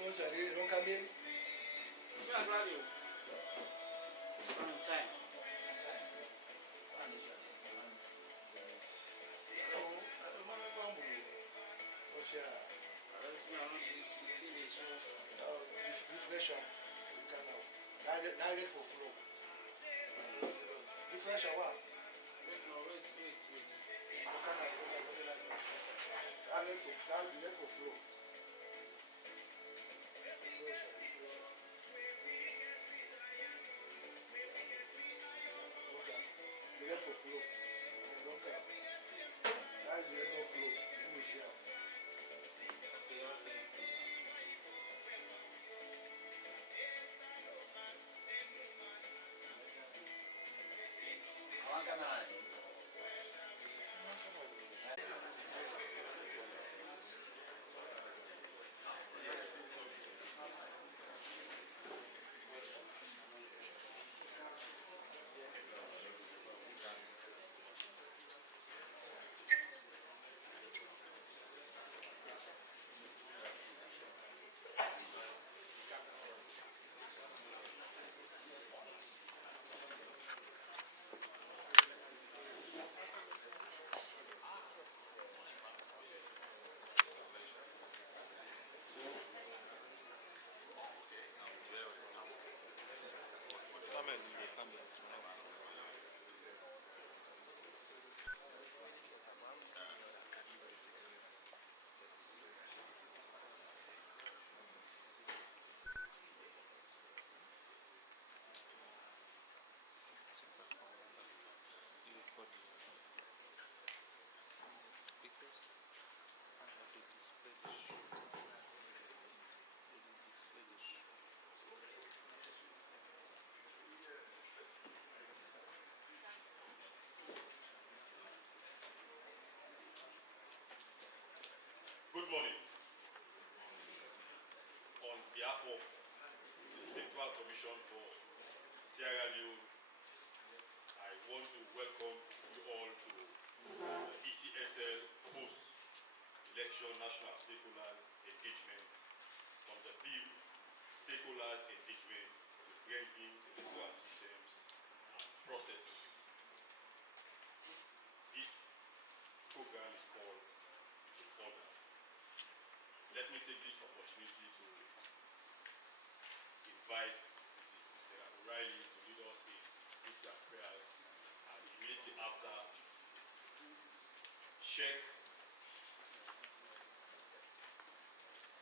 phones are really don't come in. Yeah, glad you. On time. What's your refresher? You can now get for flow. Refresher what? No, wait. Get for flow. You get for flow. Don't come. That's the no flow. You yourself. Okay. Good morning. On behalf of the Electoral Commission for Sierra Leone, I want to welcome you all to the ECSL post-election national stakeholders engagement from the field stakeholders engagement to strengthen electoral systems and processes. This program is called To Order. Let me take this opportunity to invite Mrs. Christina O'Reilly to lead us in Christian prayers, and immediately after, Sheikh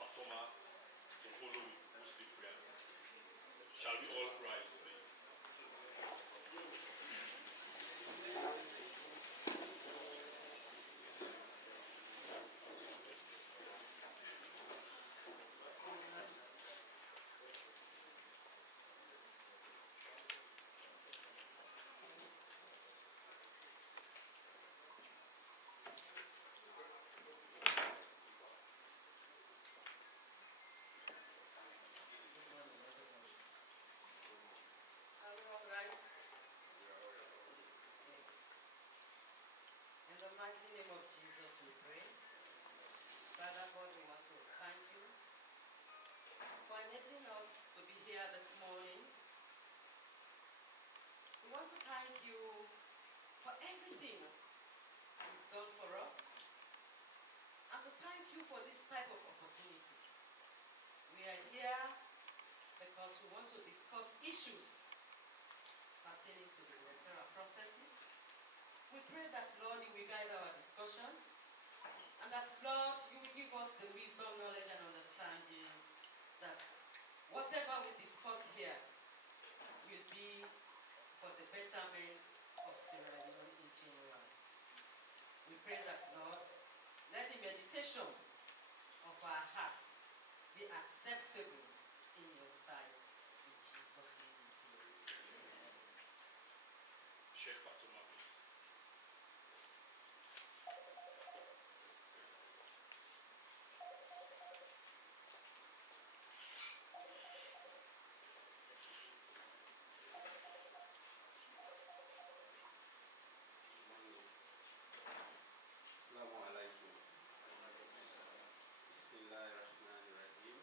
Fatoma to follow with Muslim prayers. Shall we all rise, please? In the mighty name of Jesus we pray. Father God, we want to thank you for enabling us to be here this morning. We want to thank you for everything you've done for us, and to thank you for this type of opportunity. We are here because we want to discuss issues pertaining to the electoral processes. We pray that, Lord, you will guide our discussions, and that, Lord, you will give us the wisdom, knowledge, and understanding that whatever we discuss here will be for the betterment of Sierra Leone in general. We pray that, Lord, let the meditation of our hearts be acceptable in your sight. In Jesus' name we pray. Amen. Sheikh Fatoma, please. Assalamu alaikum. Bismillahirrahmanirrahim.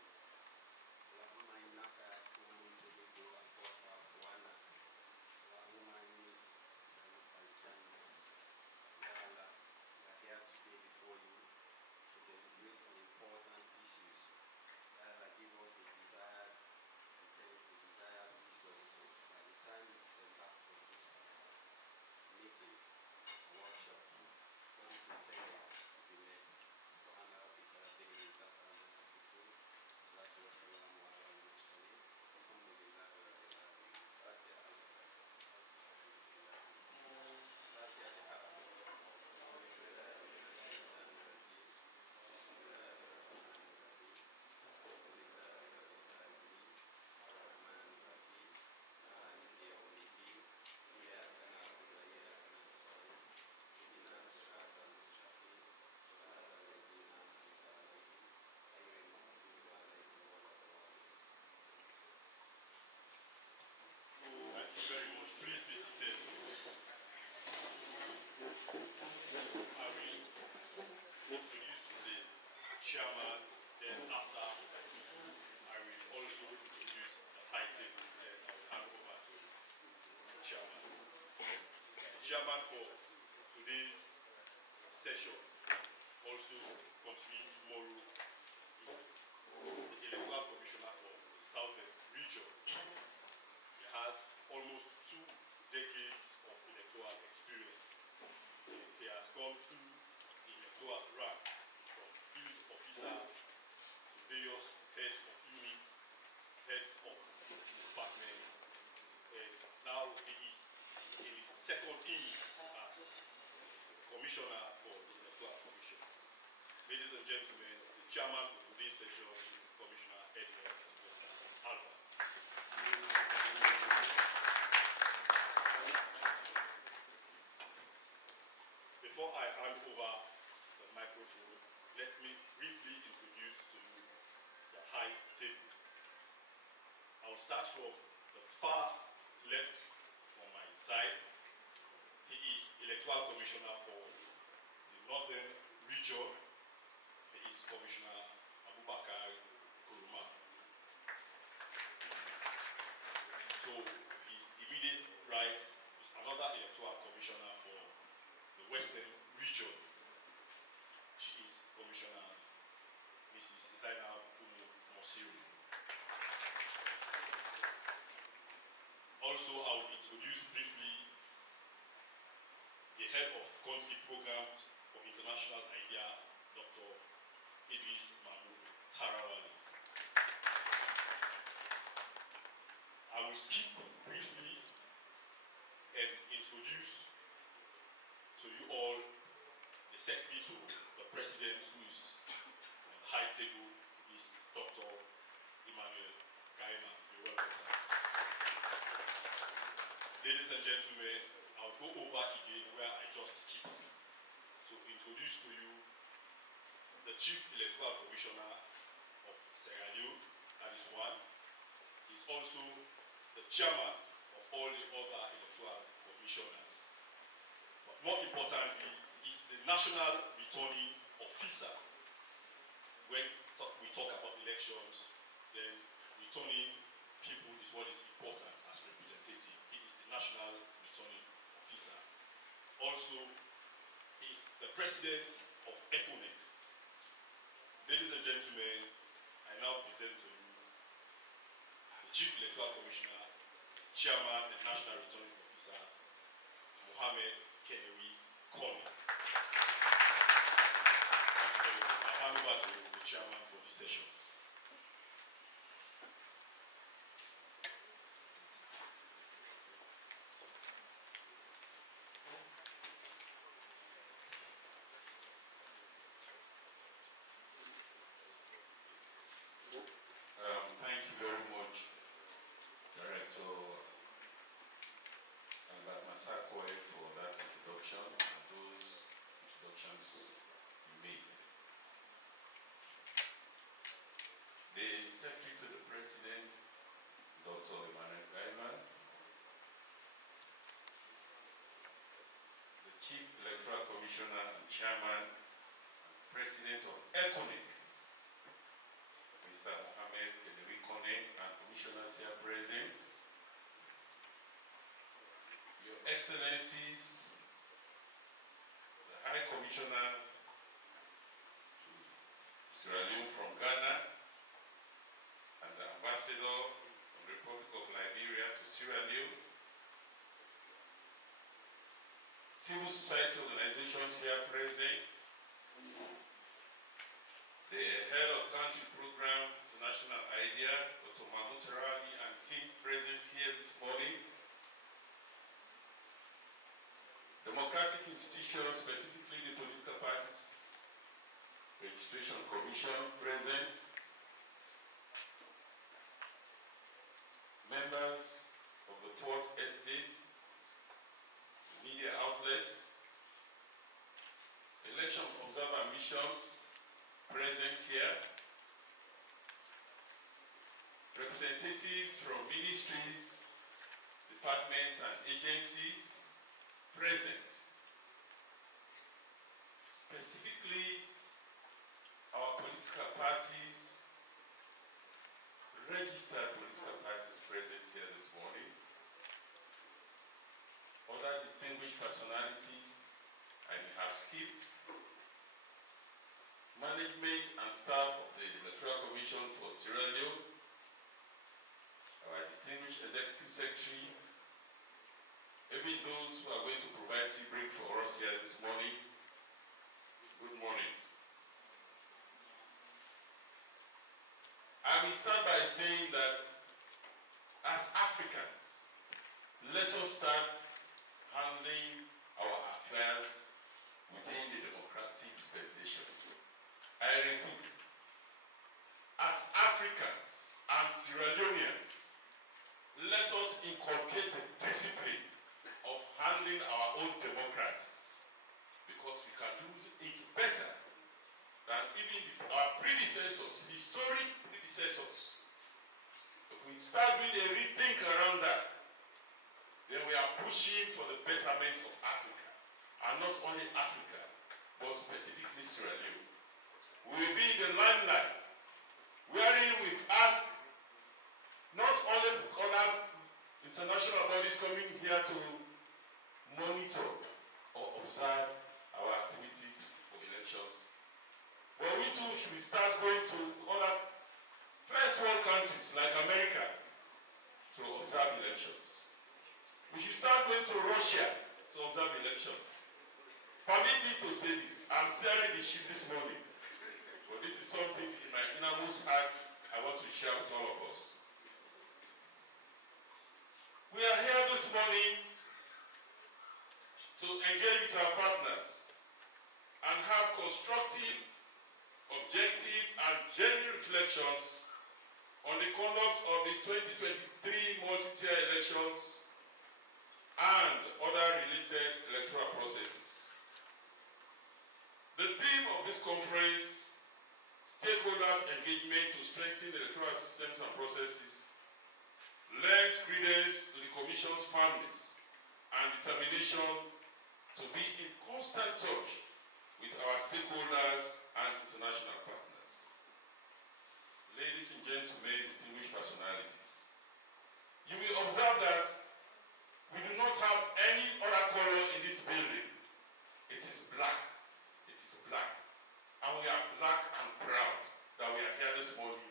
chairman for today's session, also continuing tomorrow, is the electoral commissioner for the Southern region. He has almost 2 decades of electoral experience. He has gone through the electoral ranks from field officer to various heads of units, heads of departments, and now he is in his second inning as commissioner for the Electoral Commission. Ladies and gentlemen, the chairman for today's session is Commissioner Edward Sylvester Alva. Before I hand over the microphone, let me briefly introduce to you the high table. I will start from the far left on my side. He is Electoral Commissioner for the Northern Region. He is Commissioner Abubakar Kuruma. To his immediate right is another Electoral Commissioner for the Western Region. She is Commissioner Mrs. Zainab Mosiru. Also, I will introduce briefly the head of country programs for international idea, Dr. Idris Mahmoud Tarawali. I will speak briefly and introduce to you all the secretary to the president, who is on the high table, is Dr. Emmanuel Kaima. You're welcome. Ladies and gentlemen, I'll go over again where I just skipped to introduce to you the Chief Electoral Commissioner of Sierra Leone, that is one. He's also the chairman of all the other electoral commissioners. But more importantly, is the national returning officer. When we talk about elections, then returning people is what is important as representative. He is the national returning officer. Also, he is the president of ECONEC. Ladies and gentlemen, I now present to you the Chief Electoral Commissioner, Chairman and National Returning Officer, Mohammed Kenewi Kone. I'll hand over to the chairman for this session. Thank you very much, Director Masakwe, for that introduction and those introductions you made. The Secretary to the President, Dr. Emmanuel Gaiman, the Chief Electoral Commissioner and Chairman and President of ECONEC, Mr. Mohammed Kenewi Kone, and Commissioners here present, Your Excellencies, the High Commissioner to Sierra Leone from Ghana, and the Ambassador from the Republic of Liberia to Sierra Leone, civil society organizations here present, the head of country program, International Idea, Dr. Mahmoud Tarawali, and team present here this morning, democratic institutions, specifically the Political Parties Registration Commission present, members of the Fourth Estate, media outlets, election observer missions present here, representatives from ministries, departments, and agencies present. Specifically, our political parties, registered political parties present here this morning, other distinguished personalities I may have skipped, management and staff of the Electoral Commission for Sierra Leone, our distinguished Executive Secretary, even those who are going to provide tea break for us here this morning, good morning. I will start by saying that as Africans, let us start handling our affairs within the democratic dispensation. I repeat, as Africans and Sierra Leoneans, let us inculcate the discipline of handling our own democracies, because we can do it better than even our predecessors, historic predecessors. If we start doing a rethink around that, then we are pushing for the betterment of Africa, and not only Africa, but specifically Sierra Leone. We will be in the limelight, wherein we ask not only other international bodies coming here to monitor or observe our activities for elections, but we too should start going to other first world countries like America to observe elections. We should start going to Russia to observe elections. Permit me to say this. I'm steering the ship this morning, but this is something in my innermost heart I want to share with all of us. We are here this morning to engage with our partners and have constructive, objective, and genuine reflections on the conduct of the 2023 multi-tier elections and other related electoral processes. The theme of this conference, Stakeholders' Engagement to Strengthen Electoral Systems and Processes, lends credence to the Commission's firmness and determination to be in constant touch with our stakeholders and international partners. Ladies and gentlemen, distinguished personalities, you will observe that we do not have any other color in this building. It is black. It is black. And we are black and proud that we are here this morning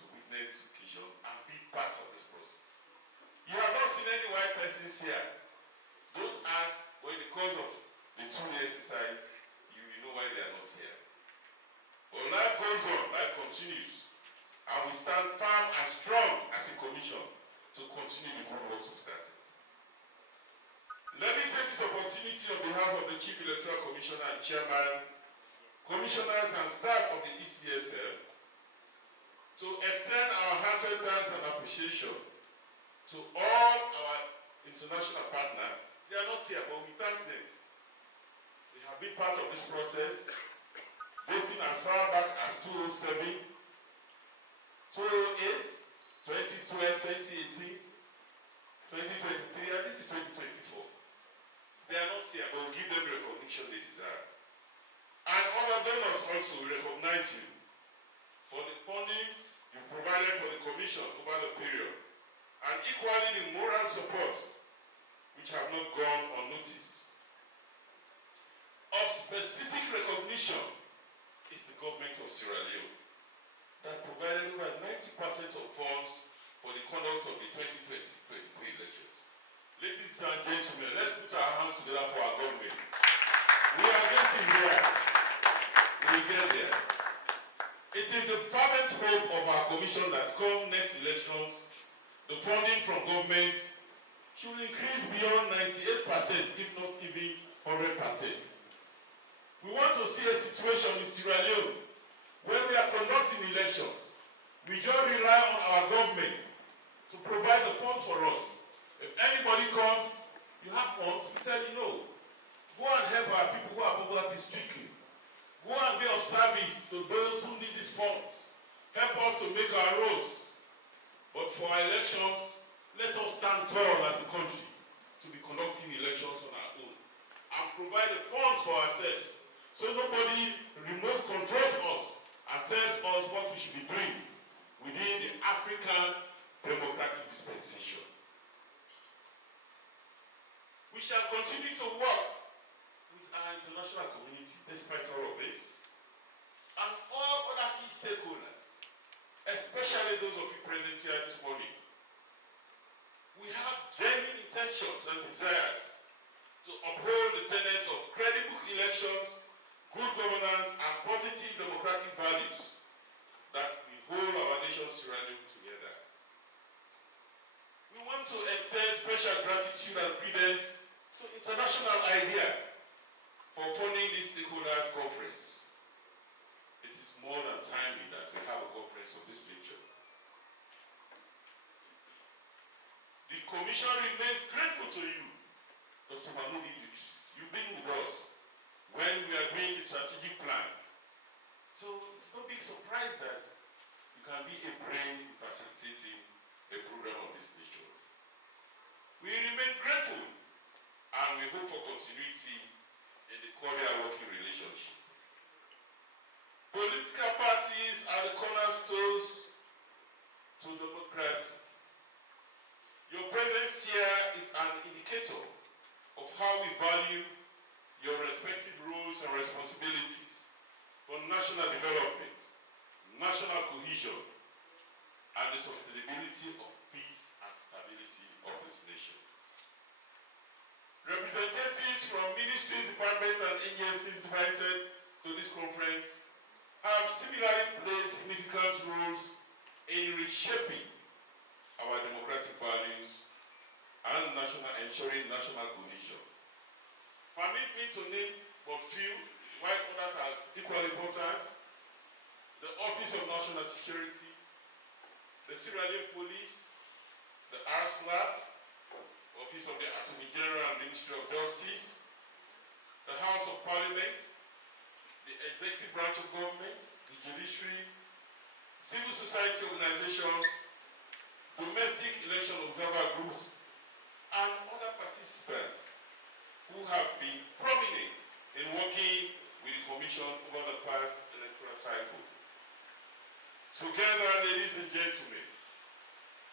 to witness this occasion and be part of this process. You have not seen any white persons here. Don't ask, but in the course of the 2-day exercise, you will know why they are not here. But life goes on, life continues. And we stand firm and strong as a commission to continue the good works of starting. Let me take this opportunity on behalf of the Chief Electoral Commissioner and Chairman, Commissioners and staff of the ECSL, to extend our heartfelt thanks and appreciation to all our international partners. They are not here, but we thank them. They have been part of this process, dating as far back as 2007, 2008, 2012, 2018, 2023, and this is 2024. They are not here, but we give them the recognition they deserve. And other donors also recognize you for the fundings you provided for the Commission over the period, and equally the moral support which have not gone unnoticed. Of specific recognition is the government of Sierra Leone that provided over 90% of funds for the conduct of the 2023 elections. Ladies and gentlemen, let's put our hands together for our government. We are getting there. We will get there. It is the fervent hope of our commission that come next elections, the funding from government should increase beyond 98%, if not even 100%. We want to see a situation in Sierra Leone where we are conducting elections. We just rely on our government to provide the funds for us. If anybody comes, you have funds, we tell you no. Go and help our people who are poverty stricken. Go and be of service to those who need these funds. Help us to make our roads. But for our elections, let us stand tall as a country to be conducting elections on our own and provide the funds for ourselves so nobody remote controls us and tells us what we should be doing within the African democratic dispensation. We We shall continue to work with our international community despite all of this, and all other key stakeholders, especially those of you present here this morning. We have genuine intentions and desires to uphold the tenets of credible elections, good governance, and positive democratic values that will hold our nation's Sierra Leone together. We want to extend special gratitude and credence to International IDEA for funding this stakeholders conference. It is more than timely that we have a conference of this nature. The Commission remains grateful to you, Dr. Mahmoud Idris. You've been with us when we are doing the strategic plan. So it's no big surprise that you can be a brain facilitating a program of this nature. We remain grateful and we hope for continuity in the cordial working relationship. Political parties are the cornerstones to democracy. Your presence here is an indicator of how we value your respective roles and responsibilities for national development, national cohesion, and the sustainability of peace and stability of this nation. Representatives from ministries, departments, and agencies invited to this conference have similarly played significant roles in reshaping our democratic values and ensuring national cohesion. Permit me to name but few, whilst others are equally important: the Office of National Security, the Sierra Leone Police, the ARSLAB, Office of the Attorney General and Ministry of Justice, the House of Parliament, the Executive Branch of Government, the Judiciary, civil society organizations, domestic election observer groups, and other participants who have been prominent in working with the Commission over the past electoral cycle. Together, ladies and gentlemen,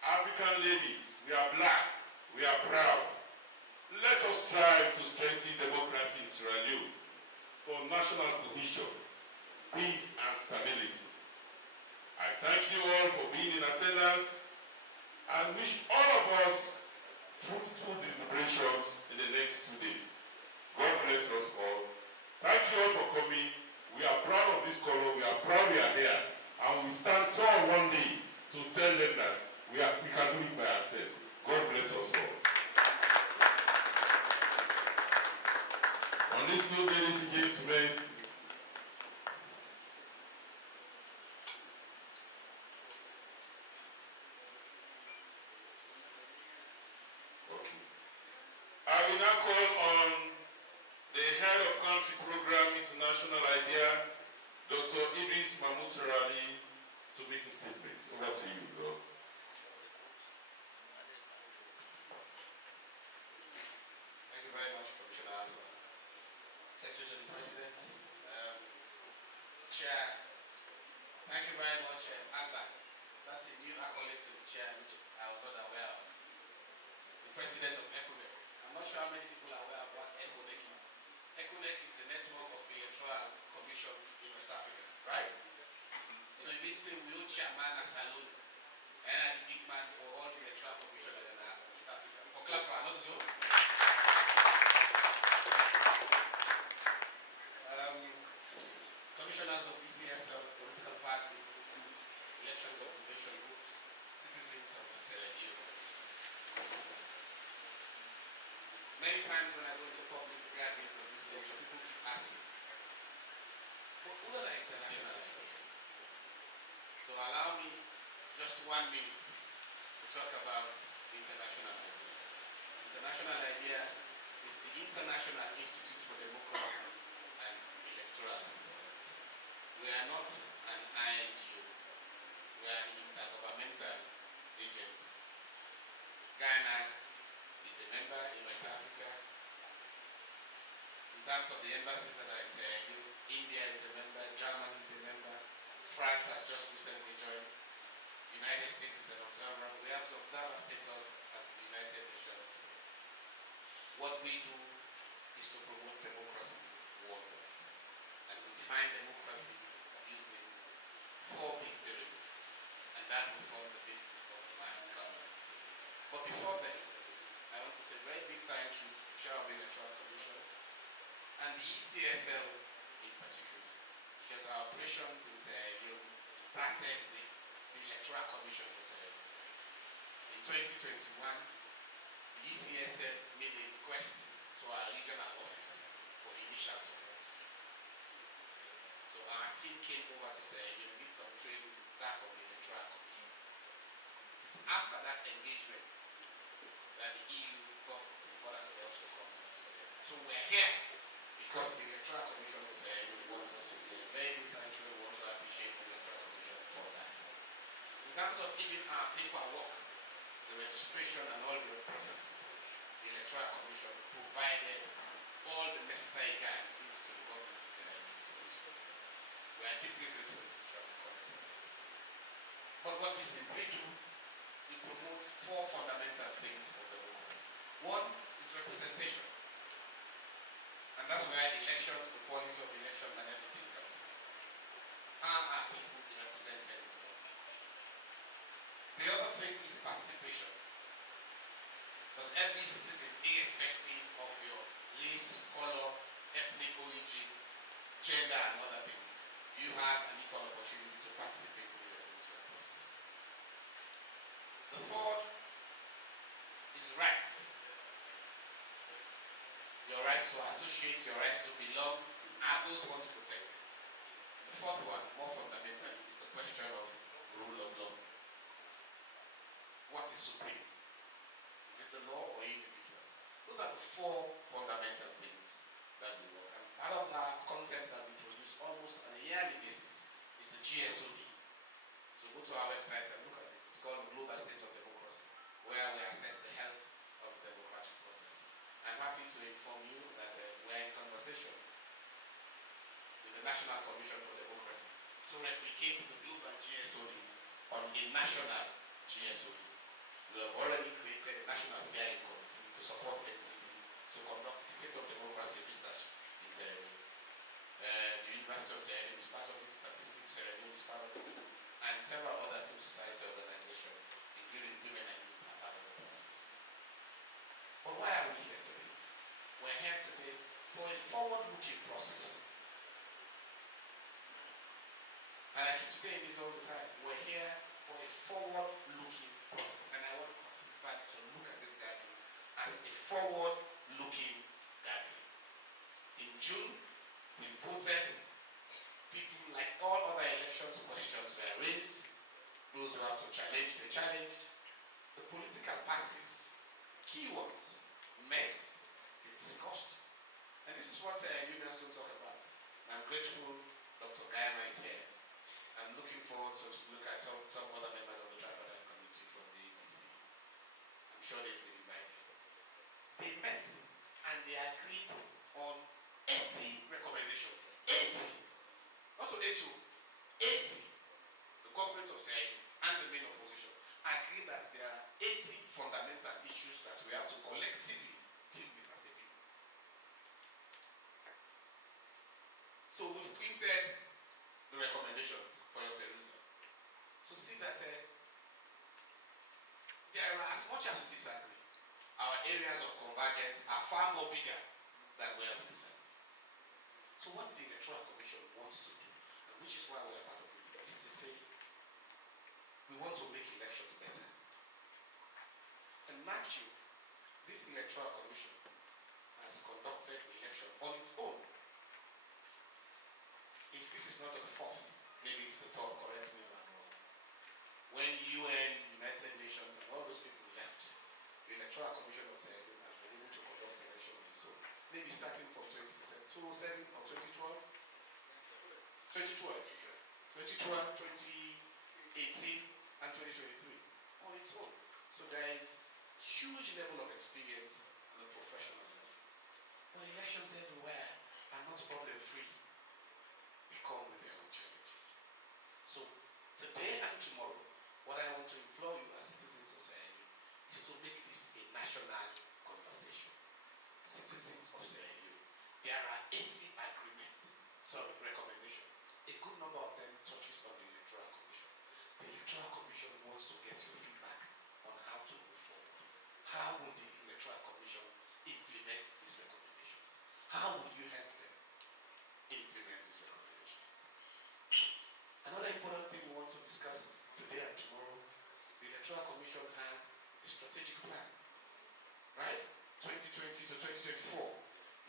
African ladies, we are black, we are proud. Let us strive to strengthen democracy in Sierra Leone for national cohesion, peace, and stability. I thank you all for being in attendance and wish all of us fruitful deliberations in the next 2 days. God bless us all. Thank you all for coming. We are proud of this color. We are proud we are here. And we stand tall one day to tell them that we can do it by ourselves. God bless us all. On this note, ladies and gentlemen, I will now call on the head of country program International IDEA, Dr. Idris Mahmoud Terali, to make a statement. Over to you, bro. Thank you very much, Commissioner, Secretary to the President, Chair. Thank you very much, Albert. That's a new accolade to the Chair, which I was not aware of. The President of ECONEC. I'm not sure how many people are aware of what ECONEC is. ECONEC is the network of electoral commissions in West Africa, right? So it means we own chairman as alone, and I'm the big man for all the electoral commissions in West Africa. For Clapper, not so. Commissioners of BCSL, political parties, elections observation groups, citizens of Sierra Leone. Many times when I go to public gatherings of this nature, people keep asking, but who are the international idea? So allow me just 1 minute to talk about the international idea. International idea is the International Institute for Democracy and Electoral Assistance. We are not an INGO, we are an intergovernmental agency. Ghana is a member in West Africa. In terms of the embassies that are in Sierra Leone, India is a member, Germany is a member, France has just recently joined, United States is an observer. We have observer status as the United Nations. What we do is to promote democracy worldwide. And we define democracy using 4 big variables. And that will form the basis of my comment today. But before then, I want to say a very big thank you to the Chair of the Electoral Commission and the ECSL in particular, because our operations in Sierra Leone started with the Electoral Commission in Sierra Leone. In 2021, the ECSL made a request to our regional office for initial support. So our team came over to Sierra Leone, did some training with staff of the Electoral Commission. It is after that engagement that the EU thought it's important for us to come back to Sierra Leone. So we're here because the Electoral Commission of Sierra Leone wants us to be. Very big thank you. We want to appreciate the Electoral Commission for that. In terms of even our paperwork, the registration and all the processes, the Electoral Commission provided all the necessary guarantees to the government of Sierra Leone for this process. We are deeply grateful to the Electoral Commission. But what we simply do, we promote 4 fundamental things of democracy. One is representation. And that's where elections, the policy of elections and everything comes in. How are people represented in the government? The other thing is participation. Because every citizen, irrespective of your race, color, ethnic origin, gender and other things, you have an equal opportunity to participate in the electoral process. The third is rights. Your rights to associate, your rights to belong, are those ones protected. The fourth one, more fundamentally, is the question of rule of law. What is supreme? Is it the law or individuals? Those are the 4 fundamental things that we work. And part of our content that we produce almost on a yearly basis is the GSOD. So go to our website and look at it. It's called Global State of Democracy, where we assess the health of the democratic process. I'm happy to inform you that we're in conversation with the National Commission for Democracy to replicate the global GSOD on a national GSOD. We have already created a national steering committee to support NTB to conduct state of democracy research in Sierra Leone. The University of Sierra Leone is part of it, Statistics Sierra Leone is part of it, and several other civil society organizations, including women and youth, are part of the process. But why are we here today? We're here today for a forward-looking process. And I keep saying this all the time. We're here for a forward-looking process. And I want participants to look at this gathering as a forward-looking gathering. In June, we voted. People, like all other elections, questions were raised. Those who have to challenge, they challenged. The political parties, key ones, met, they discussed. And this is what unions don't talk about. And I'm grateful Dr. Guyama is here. I'm looking forward to look at some other members of the Tripartite Committee from the APC. I'm sure they've been invited. They met and they agreed on 80 recommendations. 80! Not to 82, 80. The government of Sierra Leone and the main opposition agreed that there are 80 fundamental issues that we have to collectively deal with as a people. So we've printed the recommendations for your perusal to see that there are, as much as we disagree, our areas of convergence are far more bigger than where we disagree. So what the Electoral Commission wants to do, and which is why we are part of it, is to say we want to make elections better. And mark you, this Electoral Commission has conducted election on its own. If this is not the 4th, maybe it's the 3rd, correct me if I'm wrong. When UN, United Nations, and all those people left, the Electoral Commission of Sierra Leone has been able to conduct election on its own. Maybe starting from 2007 or 2012? 2012, 2018, and 2023 on its own. So there is huge level of experience and a professional level. But elections everywhere are not problem-free. They come with their own challenges. So today and tomorrow, what I want to implore you as citizens of Sierra Leone is to make this a national conversation. to 2024.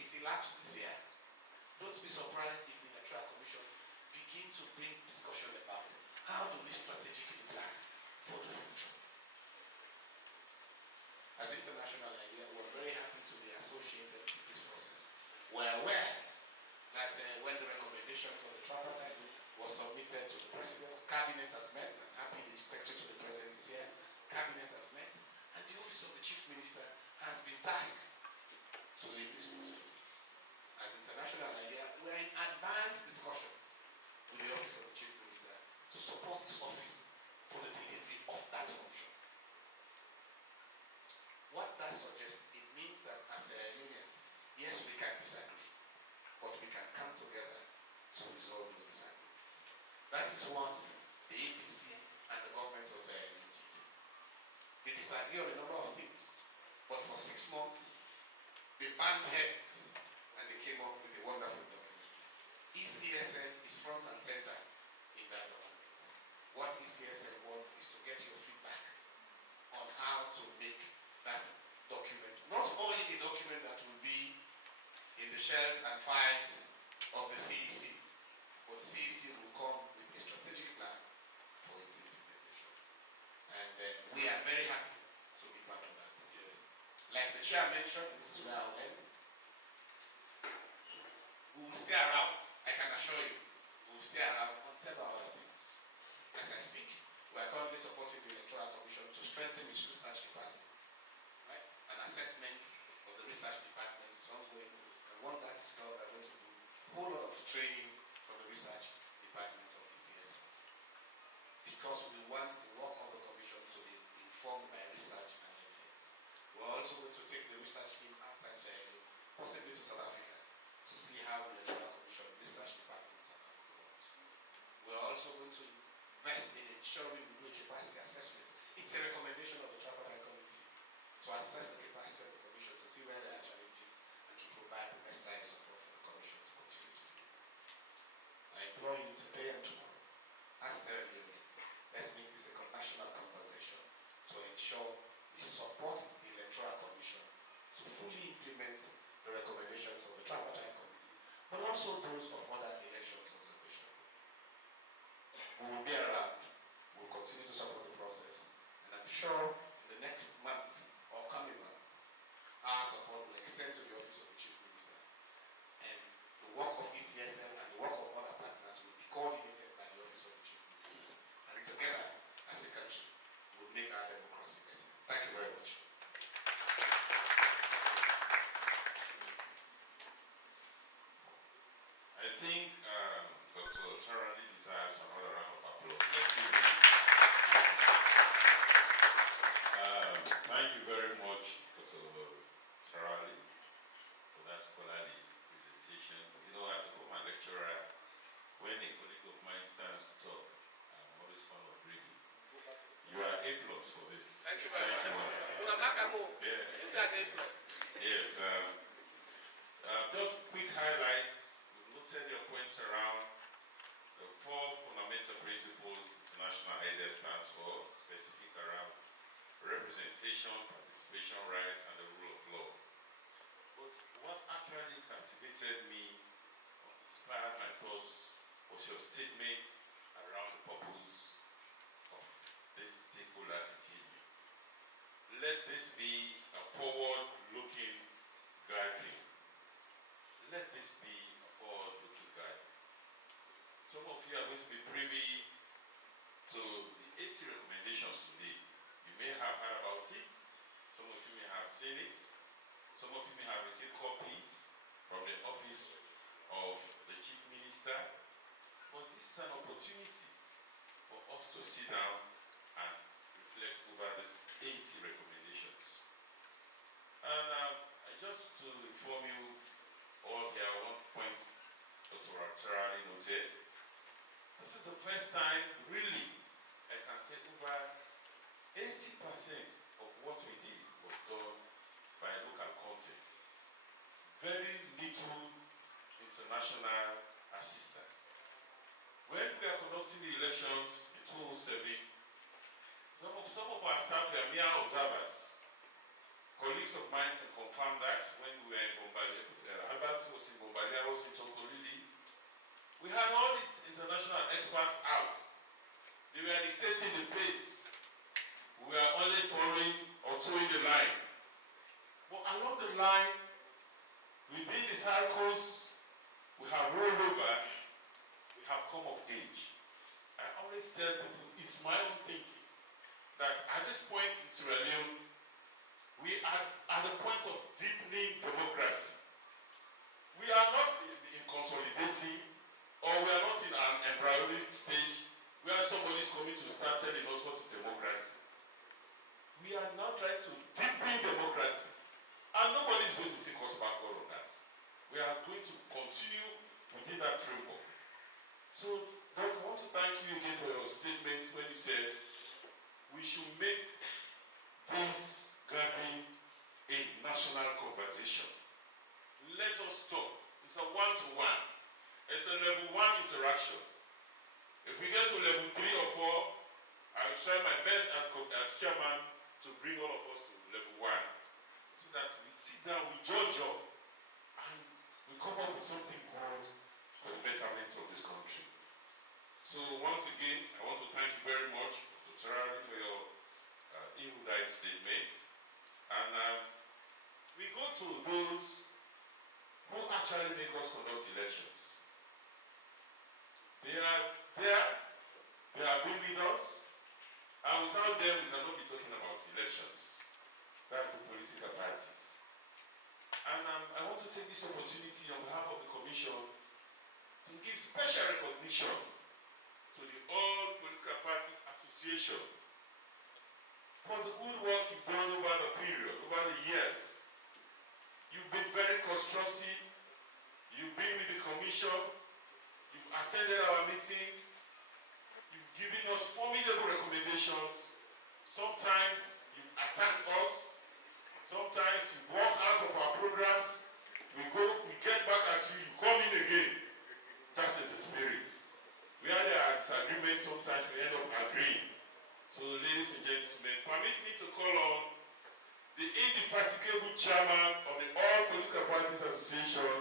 It elapsed this year. Don't be surprised if the Electoral Commission begin to bring discussion about how do we strategically plan for the future. As international idea, we're very happy to be associated with this process. We're aware that when the recommendations of the tripartite was submitted to the President, Cabinet has met. I'm happy the Secretary to the President is here. Cabinet has met, and the Office of the Chief Minister has been tasked to lead this process. As international idea, we're in advanced discussions with the Office of the Chief Minister to support his office for the delivery of that function. What that suggests, it means that as unions, yes, we can disagree, but we can come together to resolve those disagreements. That is what the APC and the government of did. They disagree on a number of things, but for 6 months, they banged heads and they came up with a wonderful document. ECSN is front and center in that document. What ECSN wants is to get your feedback on how to make that document, not only the document that will be in the shelves and files of the CEC, but the CEC will come with a strategic plan for its implementation. And we are very happy to be part of that process. Like the chair mentioned, this is where I'll end. We will stay around, I can assure you. We will stay around on several other things. As I speak, we are currently supporting the Electoral Commission to strengthen its research capacity. Right? An assessment of the research department is ongoing, and once that is done, we are going to do a whole lot of training for the research department of ECS. Because we want the work of the commission to be informed by research and evidence. We're also going to take the research team outside Sierra Leone, possibly to South Africa, to see how the Electoral Commission research department in South Africa works. We're also going to invest in ensuring we do a capacity assessment. It's a recommendation of the tripartite committee to assess the capacity of the commission to see where there are challenges and to provide the necessary support for the commission to continue to do. I implore you today and tomorrow, as Sierra Leoneans, let's make this a national conversation to ensure we support the Electoral Commission to fully implement the recommendations of the tripartite committee, but also those of other elections observation. We will be around, we will continue to support the process, and I'm sure in the next month or coming month, our support will extend to the Office of the Chief Minister, and the work of ECSM and the work of other partners will be coordinated by the Office of the Chief Minister, and together, as a country, we will make our democracy better. Thank you very much. I think Dr. Charali deserves another round of applause. Thank you very much, Dr. Charali, for that scholarly presentation. You know, as a former lecturer, when a colleague of mine stands to talk, I'm always fond of reading. You are A+ for this. Thank you very much. Yeah. Is that A+? Yes. Just quick highlights. We've noted your points around the 4 fundamental principles international idea stands for, specific around representation, participation rights, and the rule of law. But what actually captivated me or inspired my thoughts was your statement around the purpose of this stakeholder engagement. Let this be a forward-looking gathering. Let this be a forward-looking gathering. Some of you are going to be privy to the 80 recommendations today. You may have heard about it. Some of you may have seen it. Some of you may have received copies from the Office of the Chief Minister. But this is an opportunity for us to sit down and reflect over these 80 recommendations. And just to inform you all here, one point Dr. Charali noted. This is the first time, really, I can say over 80% of what we did was done by local content. Very little international assistance. When we are conducting the elections in 2007, some of our staff were mere observers. Colleagues colleagues of mine can confirm that when we were in Bombardier, Albert was in Bombardier, I was in Tokolili. We had all the international experts out. They were dictating the pace. We were only following or towing the line. But along the line, within the circles, we have rolled over, we have come of age. I always tell people, it's my own thinking, that at this point in Sierra Leone, we are at the point of deepening democracy. We are not in consolidating, or we are not in an embryonic stage where somebody is coming to start telling us what is democracy. We are now trying to deepen democracy, and nobody is going to take us backward on that. We are going to continue within that framework. So, Doc, I want to thank you again for your statement when you said we should make this gathering a national conversation. Let us talk. It's a one-to-one. It's a level 1 interaction. If we get to level 3 or 4, I'll try my best as chairman to bring all of us to level 1, so that we sit down, we judge up, and we come up with something good for the betterment of this country. So once again, I want to thank you very much, Dr. Terari, for your erudite statement. And we go to those who actually make us conduct elections. They are there, they have been with us, and without them we cannot be talking about elections. That's the political parties. And I want to take this opportunity on behalf of the Commission to give special recognition to the All Political Parties Association for the good work you've done over the period, over the years. You've been very constructive, you've been with the Commission, you've attended our meetings, you've given us formidable recommendations. Sometimes you've attacked us, sometimes you walk out of our programs, we get back at you, you come in again. That is the spirit. Where there are disagreements, sometimes we end up agreeing. So ladies and gentlemen, permit me to call on the indefatigable chairman of the All Political Parties Association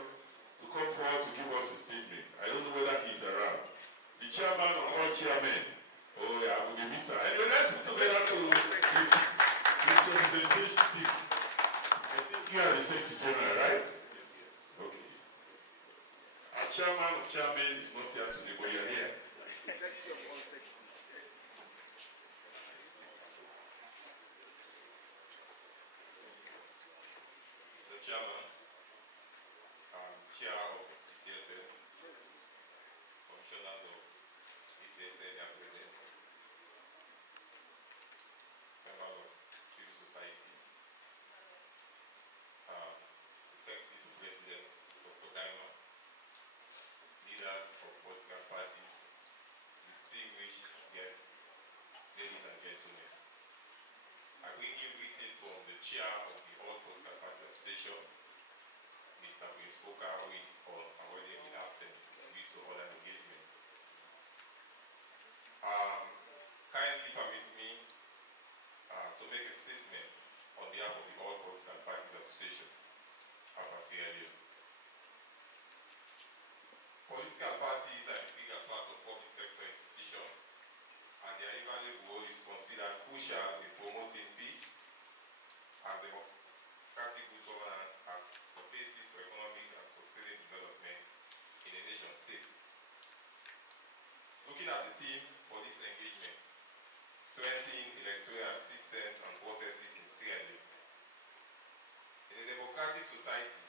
to come forward to give us a statement. I don't know whether he's around. The chairman of all chairmen. Oh yeah, I will be missing. Anyway, let's put together to this representation. I think you are the Secretary General, right? Okay. Our chairman of chairmen is not here today, but you're here. Mr. Chairman, Chair of ECSN, Commissioners of ECSN, and President, members of civil society, Executive President, Dr. Diamond, leaders of political parties, distinguished guests, ladies and gentlemen. I bring you greetings from the chair of the All Political Parties Association, Mr. Prince Coker, who is unavoidably absent due to other engagements. Kindly permit me to make a statement on behalf of the All Political Parties Association, Sierra Leone. Political parties are integral parts of public sector institutions, and their invaluable role is considered crucial in promoting peace and democratic good governance as the basis for economic and sustainable development in a nation state. Looking at the theme for this engagement, strengthening electoral systems and processes in Sierra Leone. In a democratic society,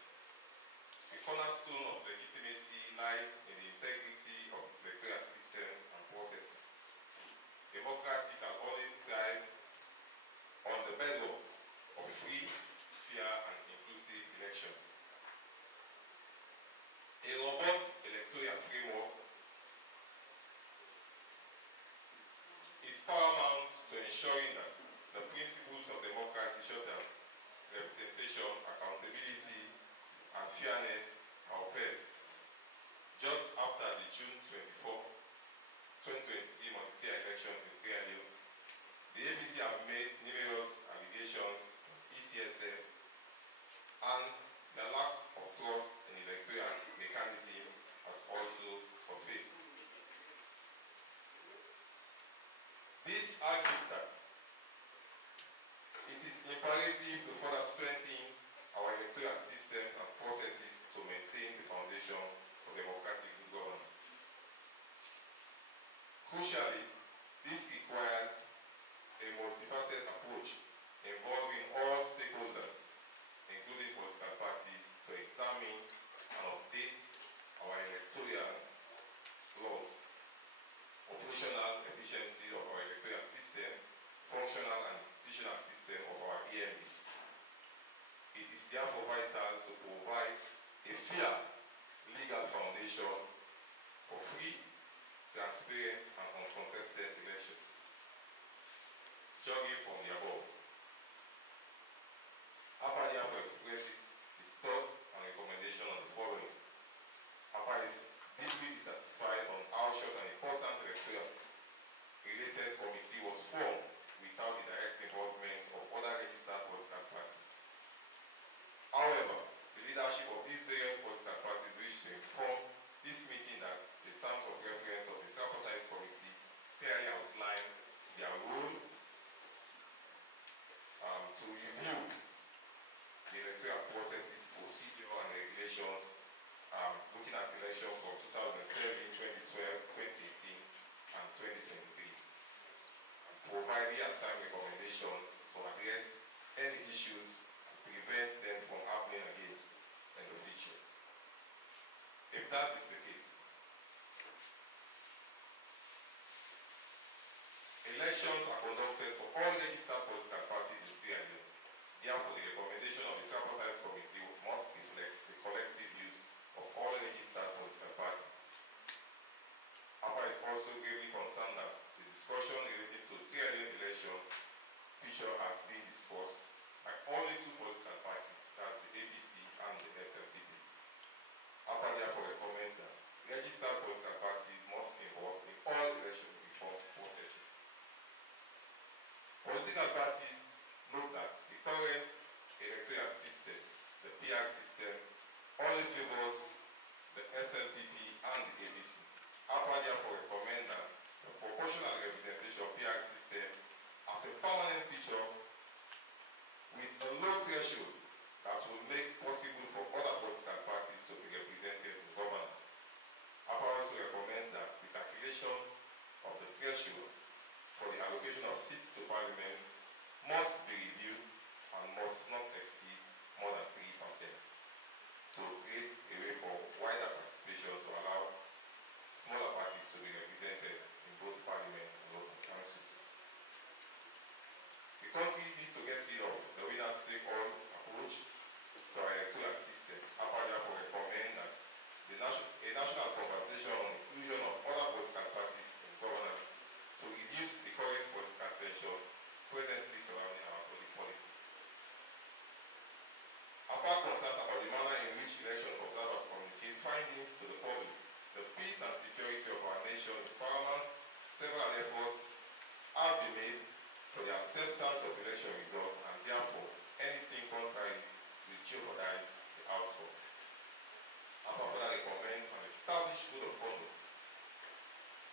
the cornerstone of legitimacy lies in the integrity of its electoral systems and processes. Democracy can always thrive on the bedrock of free, fair, and inclusive elections. A robust electoral framework is paramount to ensuring that the principles of democracy, such as representation, accountability, and fairness, are upheld. Just after the June 24, 2023 multi-tier elections in Sierra Leone, the APC have made numerous allegations of ECSL argues that it is imperative to further strengthen our electoral system and processes to maintain the foundation for democratic good governance. Crucially, this requires a multifaceted approach involving all stakeholders, including political parties, to examine and update our electoral laws, operational efficiency of our electoral system, functional and institutional system of our EMs. It is therefore vital to provide a fair legal foundation for free, transparent and uncontested elections. Jogging from the above, APA therefore expresses its thoughts and recommendation on the following. APA is deeply dissatisfied on how short and important electoral related committee was formed without the direct involvement of other registered political parties. However, the leadership of these various political parties wish to inform this meeting that the terms of reference of the tripartite committee clearly outline their role to review the electoral processes, procedure and regulations, looking at election from 2007, 2012, 2018 and 2023, and provide real-time recommendations to address any issues and prevent them from happening again in the future. If that is the case, elections are conducted for all registered political parties in Sierra Leone. Therefore, the recommendation of the tripartite committee must reflect the collective views of all registered political parties. APA is also gravely concerned that the discussion related to Sierra Leone election feature has been discussed by only two political parties, that's the ABC and the SLPP. APA therefore recommends that registered political parties must involve in all election reform processes. Political parties note that the current electoral system, the PR system, only favors the SLPP and the ABC. APA therefore recommend that the proportional representation PR system as a permanent feature with a low threshold that will make possible for other political parties to be represented in governance. APA also recommends that the calculation of the threshold for the allocation of seats to parliament must be reviewed and must not exceed more than 3% to create a way for wider participation to allow smaller parties to be represented in both parliament and local council. The country needs to get rid of the winners take all approach to our electoral system. APA therefore recommend that a national conversation on inclusion of other political parties in governance to reduce the current political tension presently surrounding our public polity. Apart concerns about the manner in which election observers communicate findings to the public, the peace and security of our nation is paramount. Several efforts have been made for the acceptance of election results, and therefore anything contrary will jeopardize the outcome. APA further recommends an established code of conduct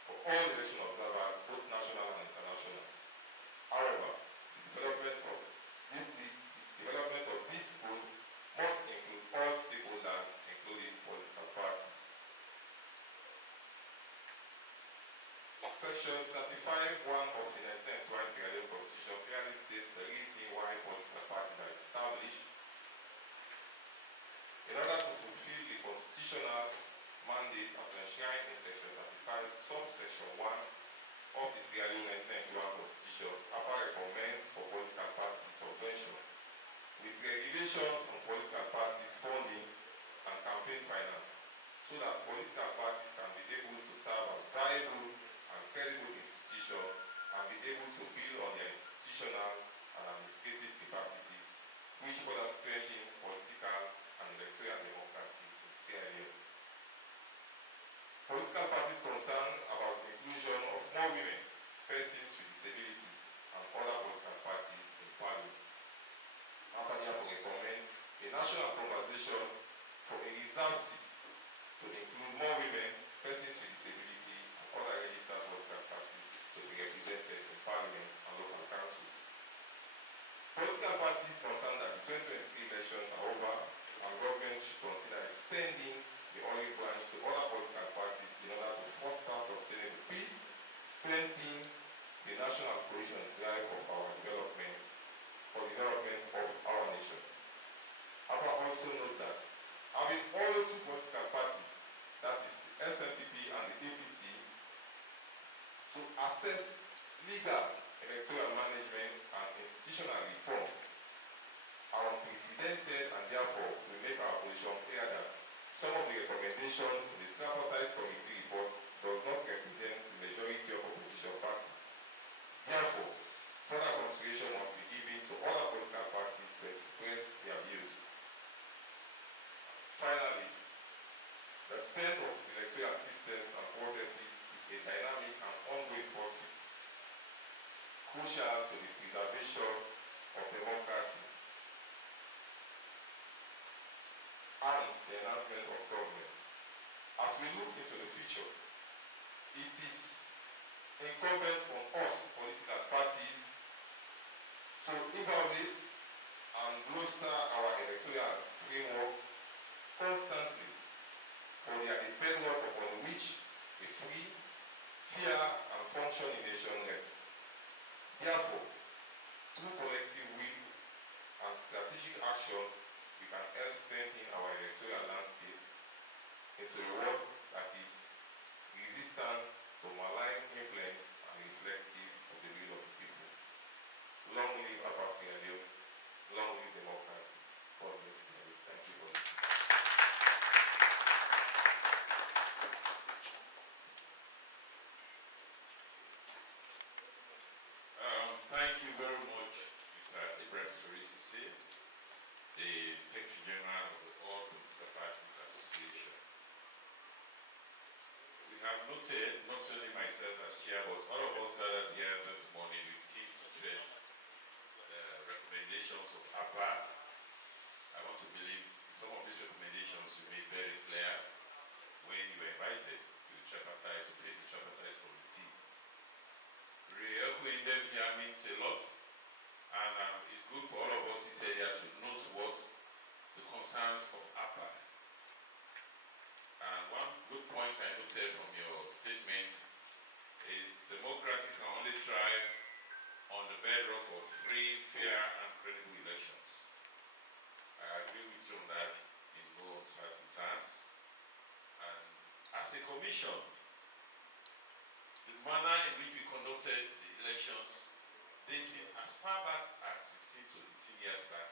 for all election observers, both national and international. However, the development of this code must include all stakeholders, including political parties. Section 35(1) of the 1991 Sierra Leone Constitution clearly states the reason why political parties are established. In order to fulfill the constitutional mandate as enshrined in Section 35, subsection 1 of the Sierra Leone 1991 Constitution, APA recommends for political parties subvention with regulations on political parties funding and campaign finance, so that political parties can be able to serve as viable and credible institutions and be able to build on their institutional and administrative capacities, which further strengthen political and electoral democracy in Sierra Leone. Political parties concerned about inclusion of more women, persons with disabilities, and other political parties in parliament. APA therefore recommend a national conversation for a reserved seat to include more women, persons with disability, and other registered political parties to be represented in parliament Political parties concerned that the 2023 elections are over, and government should consider extending the olive branch to other political parties in order to foster sustainable peace, strengthen the national cohesion drive of our development, for development of our nation. I will also note that having only two political parties, that is the SNPP and the APC, to assess legal, electoral management and institutional reform are unprecedented, and therefore we make our position clear that some of the recommendations in the tripartite committee report does not represent the majority of opposition party. Therefore, further consideration must be given to other political parties to express their views. Finally, the strength of electoral systems and processes is a dynamic and ongoing pursuit, crucial to the preservation of democracy and the enhancement of government. As we look into the future, it is incumbent on us, political parties, to evaluate and bolster our electoral framework constantly, for they are the bedrock upon which a free, fair, and functioning nation rests. Therefore, through collective will and strategic action, we can help strengthen our electoral landscape into a world that is resistant to malign influence and reflective of the will of the people. Long live Papa Sierra Leone, long live democracy. God bless you. Thank you for listening. Thank you very much, Mr. Ibrahim Sorisisi, the Secretary General of the All Political Parties Association. We have noted, not only myself as chair, but all of us gathered here this morning with keen interest, the recommendations of APA. I want to believe some of these recommendations you made very clear when you were invited to the tripartite, to face the tripartite committee. Re-echoing them here means a lot, and it's good for all of us seated here to note what the concerns of APA. And one good point I noted from your statement is democracy can only thrive on the bedrock of free, fair, and credible elections. I agree with you on that in no uncertain terms. And as a commission, the manner in which we conducted the elections dating as far back as 15 to 18 years back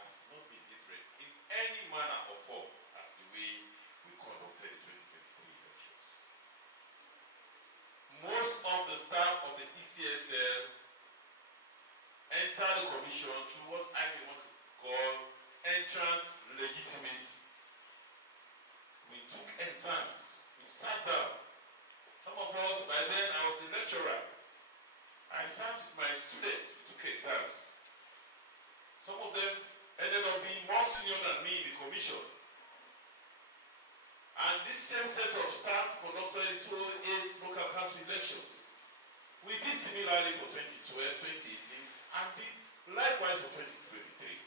has not been different in any manner or form as the way we conducted the 2023 elections. Most of the staff of the ECSL entered the commission through what I may want to call entrance legitimacy. We took exams, we sat down. Some of us, by then I was a lecturer. I sat with my students, we took exams. Some of them ended up being more senior than me in the commission. And this same set of staff conducted the 208 local council elections. We did similarly for 2012, 2018, and did likewise for 2023.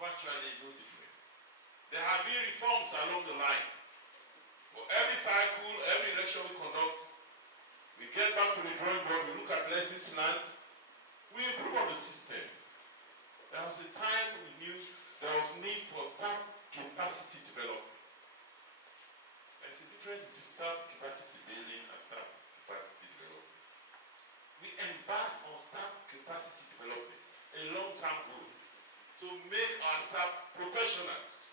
Virtually no difference. There have been reforms along the line. For every cycle, every election we conduct, we get back to the drawing board, we look at lessons learned, we improve on the system. There was a time we knew there was need for staff capacity development. There's a difference between staff capacity building and staff capacity development. We embarked on staff capacity development, a long-term goal, to make our staff professionals.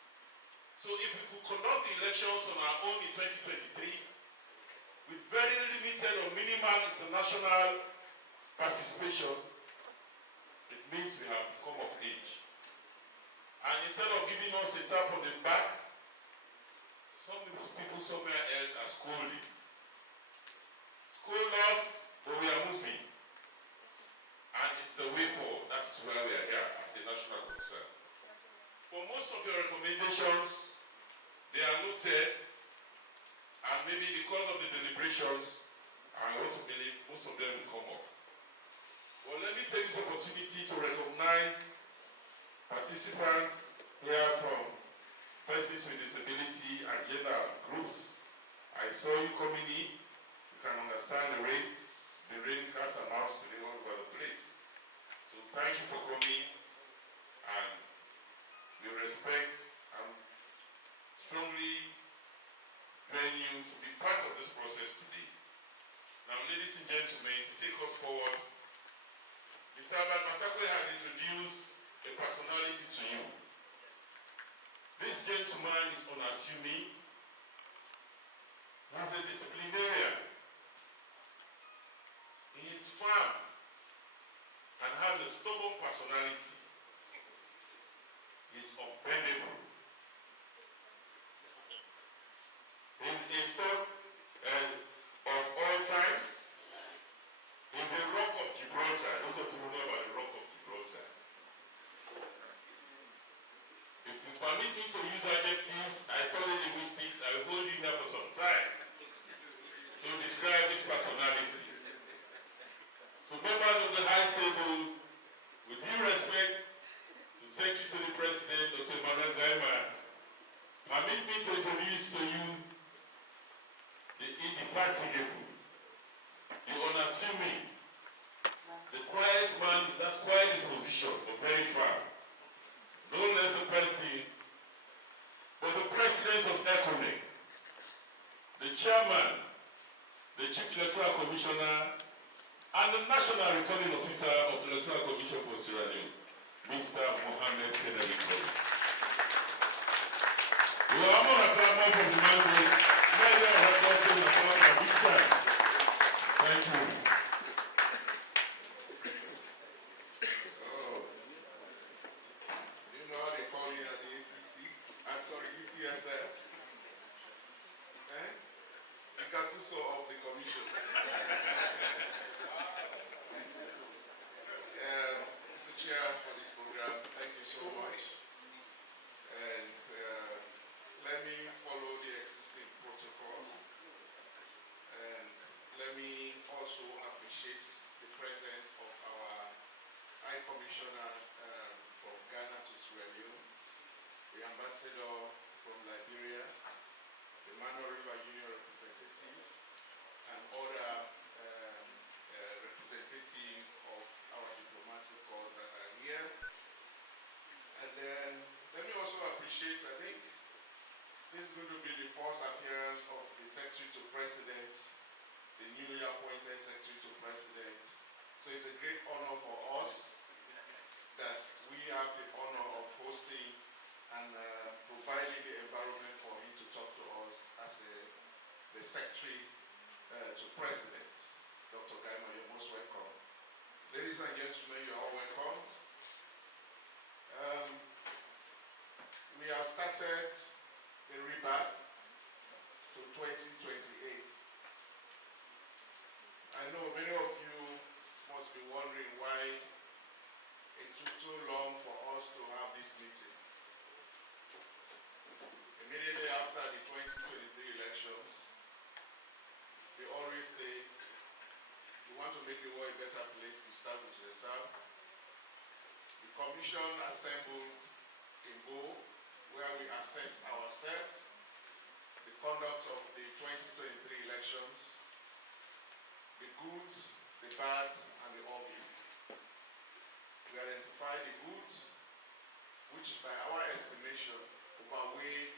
So if we could conduct the elections on our own in 2023 with very limited or minimal international participation, it means we have come of age. And instead of giving us a tap on the back, some people somewhere else are scolding. Scold us, but we are moving. And it's the way forward. That's where we are here as a national concern. For most of your recommendations, they are noted, and maybe because of the deliberations, I want to believe most of them will come up. Well, let me take this opportunity to recognize participants here from persons with disability and gender groups. I saw you coming in. You can understand the rates. The rain cats and mouse today all over the place. So thank you for coming, and we respect and strongly join you to be part of this process today. Now, ladies and gentlemen, to take us forward, Mr. Albert Masakwe had introduced a personality to you. This gentleman is unassuming. He's a disciplinarian. He is firm and has a stubborn personality. He's unbendable. He's a stock of all times. He's a rock of Gibraltar. Those of you who know about the rock of Gibraltar. If you permit me to use adjectives, I studied linguistics, I will hold you here for some time to describe his personality. So members of the high table, with due respect to Secretary to the President, Dr. Emmanuel Gaima, permit me to introduce to you the indefatigable, the unassuming, the quiet man with that quiet disposition, but very firm. No less a person, but the President of ECONIC, the Chairman, the Chief Electoral Commissioner, and the National Returning Officer of the Electoral Commission for Sierra Leone, Mr. Mohammed Federico. We are more than clamour from the man with many reporting about a big time. Thank you. You know how they call it at the ACC? I'm sorry, ECSL. You got to show off the commission. Mr. Chair for this program, thank you so much. And let me follow the existing protocol. And let me also appreciate the presence of our High Commissioner from Ghana to Sierra Leone, the Ambassador from Liberia, the Mano River Union representative, and other representatives of our diplomatic corps that are here. And then let me also appreciate, I think this is going to be the first appearance of the Secretary to President, the newly appointed Secretary to President. So it's a great honor for us that we have the honor of hosting and providing the environment for him to talk to us as the Secretary to President. Dr. Gaima, you're most welcome. Ladies and gentlemen, you're all welcome. We have started the rebirth to 2028. I know many of you must be wondering why it took so long for us to have this meeting. Immediately after the 2023 elections, we always say, you want to make the world a better place, you start with yourself. The commission assembled in Bo, where we assess ourselves, the conduct of the 2023 elections, the good, the bad, and the ugly. We identify the good, which by our estimation overweighed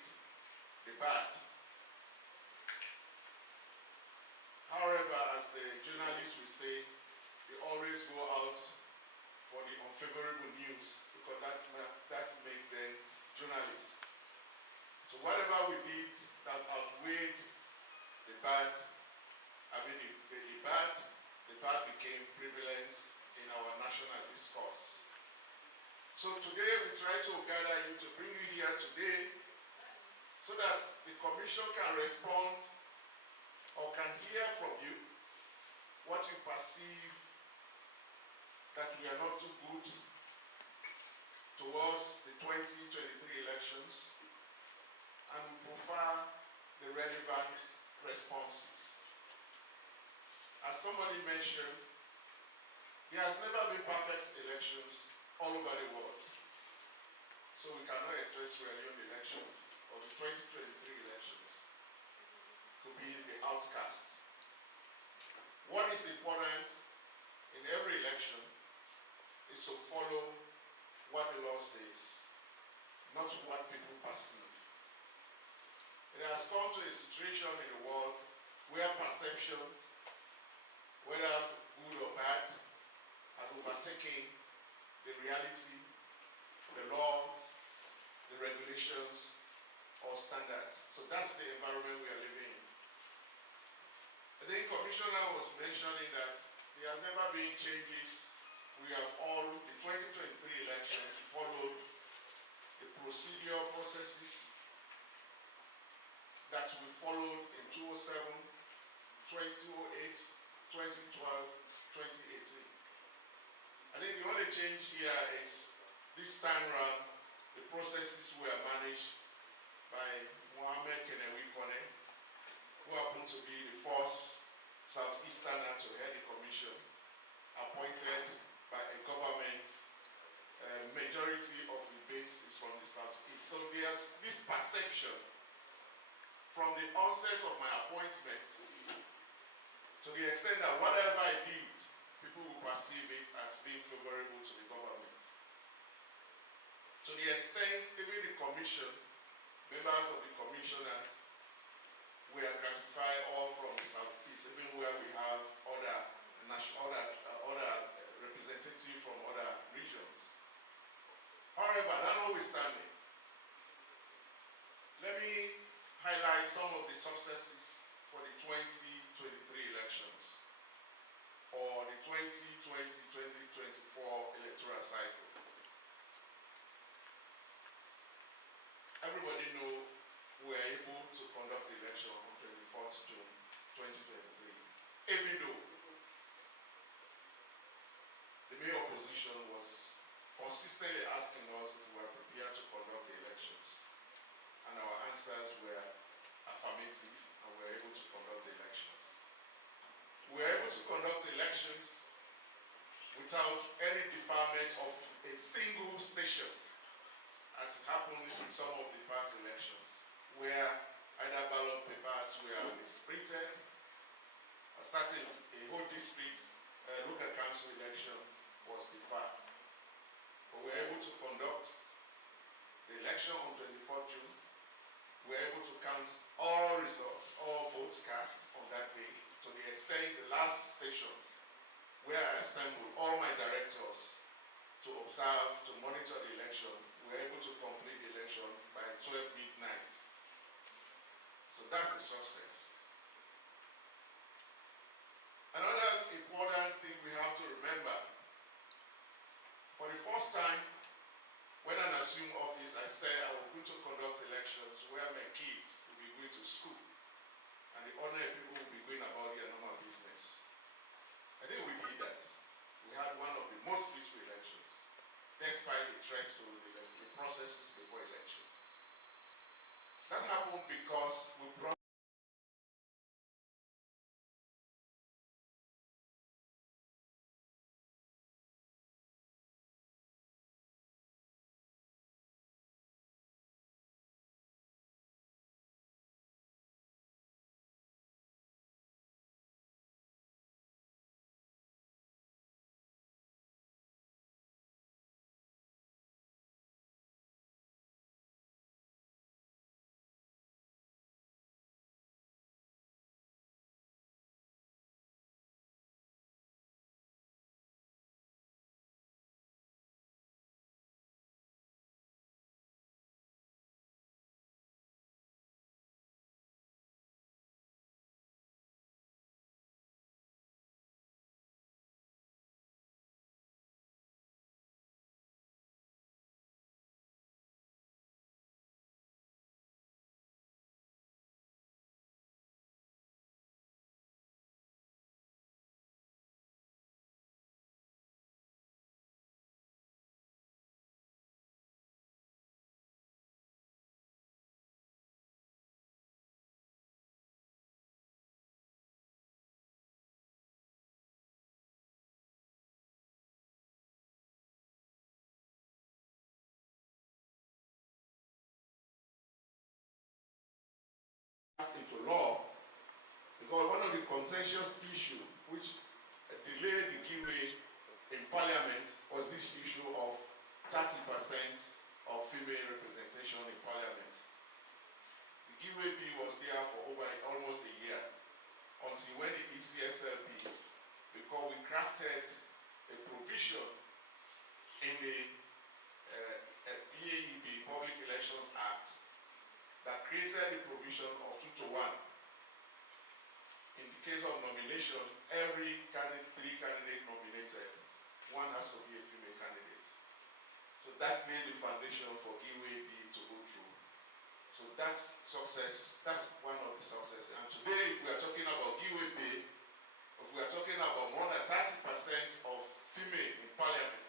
the bad. However, as the journalists will say, they always go out for the unfavorable news because that makes them journalists. So whatever we did that outweighed the bad, the bad became prevalent in our national discourse. So today we try to gather you to bring you here today so that the commission can respond or can hear from you what you perceive that we are not too good towards the 2023 elections, and we prefer the relevant responses. As somebody mentioned, There has never been perfect elections all over the world. So we cannot expect Sierra Leone elections or the 2023 elections to be the outcast. What is important in every election is to follow what the law says, not what people perceive. It has come to a situation in the world where perception, whether good or bad, has overtaken the reality, the law, the regulations, or standards. So that's the environment we are living in. I think Commissioner was mentioning that there have never been changes. We have all, the 2023 elections, followed the procedural processes that we followed in 2007, 2008, 2012, 2018. I think the only change here is this time round, the processes were managed by Mohammed Kenewi Kone, who happened to be the first Southeasterner to head the commission, appointed by a government. Majority of the base is from the Southeast. So there's this perception from the onset of my appointment, to the extent that whatever I did, people will perceive it as being favorable to the government. To the extent, even the commission, members of the commissioners, were classified all from the Southeast, even where we have other representatives from other regions. However, that notwithstanding, let me highlight some of the successes for the 2023 elections, or the 2020-2024 electoral cycle. Everybody knows we were able to conduct the election on 24th June 2023, even though the main opposition was consistently asking us if we were prepared to conduct the elections. And our answers were affirmative, and we were able to conduct the elections. We were able to conduct the elections without any deferment of a single station, as it happened in some of the past elections, where either ballot papers were misprinted, a whole district local council election was deferred. But we were able to conduct the election on 24th June. We were able to count all results, all votes cast on that day, to the extent the last station where I assembled all my directors to observe, to monitor the election, we were able to complete the election by 12 midnight. So that's a success. Another important thing we have to remember, for the first time, when I assumed office, I said I was going to conduct elections where my kids will be going to school and the ordinary people will be going about their normal business. I think we did that. We had one of the most peaceful elections, despite the threats to the processes before elections. That happened because we brought into law, because one of the contentious issues which delayed the giveaway in Parliament was this issue of 30% of female representation in Parliament. The giveaway bill was there for over almost a year, until when the ECSLB, because we crafted a provision in the PAEB, Public Elections Act, that created the provision of 2-to-1. In the case of nomination, every candidate, 3 candidates nominated, one has to be a female candidate. So that made the foundation for giveaway bill to go through. So that's success, that's one of the successes. And today, if we are talking about giveaway bill, if we are talking about more than 30% of female in Parliament,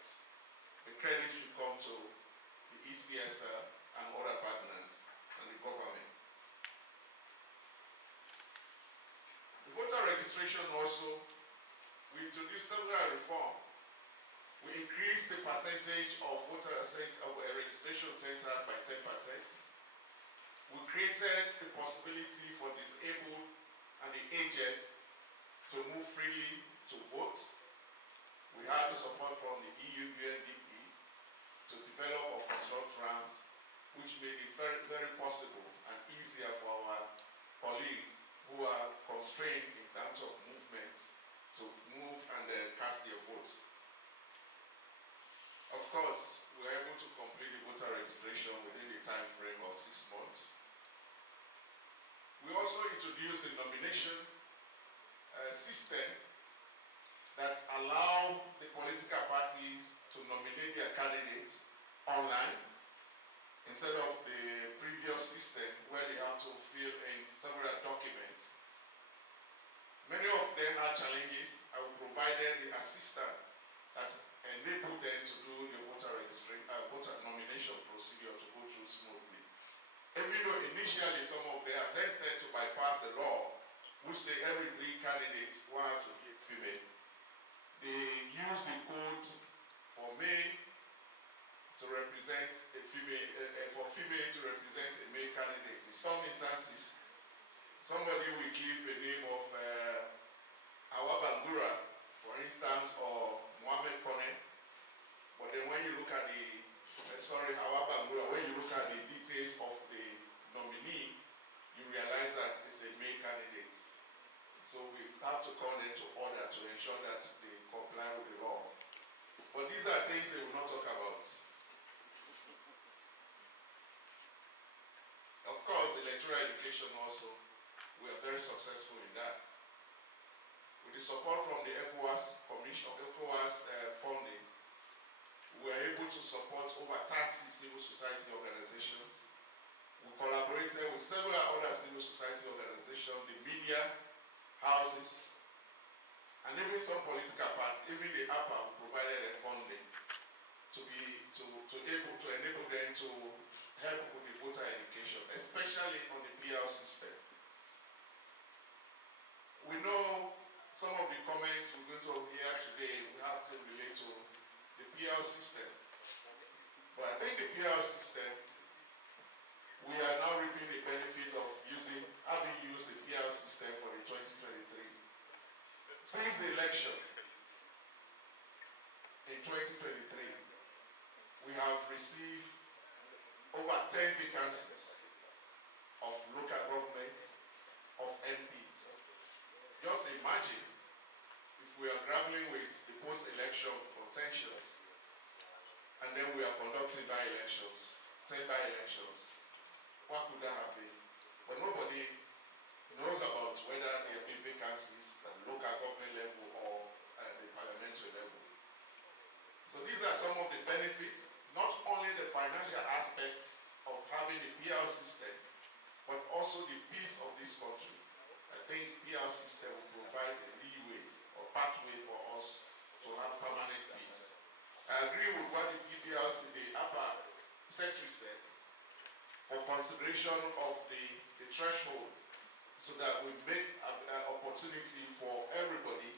the credit should come to the ECSL and other partners and the government. The voter registration also, we introduced several reforms. We increased the percentage of voter registration centers by 10%. We created the possibility for disabled and the aged to move freely to vote. We had the support from the EU UNDP to develop a consult round, which made it very, very possible and easier for our colleagues who are constrained in terms of movement to move and cast their votes. Of course, we were able to complete the voter registration within the time frame of 6 months. We also introduced the nomination system that allow the political parties to nominate their candidates online instead of the previous system where they have to fill in several documents. Many of them had challenges, and we provided the assistance that enabled them to do the voter nomination procedure to go through smoothly. Even though initially some of them attempted to bypass the law, which say every 3 candidates one has to be female, they use the code for male to represent a female, for female to represent a male candidate. In some instances, somebody will give the name of Awabangura, for instance, or Mohammed Kone, but then when you look at the, Awabangura, when you look at the details of the nominee, you realize that it's a male candidate. So we have to call them to order to ensure that they comply with the law. But these are things they will not talk about. Of course, electoral education also, we are very successful in that. With the support from the ECOWAS Commission, funding, we were able to support over 30 civil society organizations. We collaborated with several other civil society organizations, the media, houses, and even some political parties, even the APA provided a funding to enable them to help with the voter education, especially on the PR system. We know some of the comments we're going to hear today, we have to relate to the PR system. But I think the PR system, we are now reaping the benefit of having used the PR system for the 2023. Since the election in 2023, we have received over 10 vacancies of local government, of MPs. Just imagine if we are grappling with the post-election contentions, and then we are conducting by-elections, 10 by-elections. What could that have been? But nobody knows about whether there have been vacancies at the local government level or at the parliamentary level. So these are some of the benefits, not only the financial aspects of having the PR system, but also the peace of this country. I think the PR system will provide a leeway or pathway for us to have permanent peace. I agree with what the PPRC, the APA secretary said, for consideration of the threshold, so that we make an opportunity for everybody,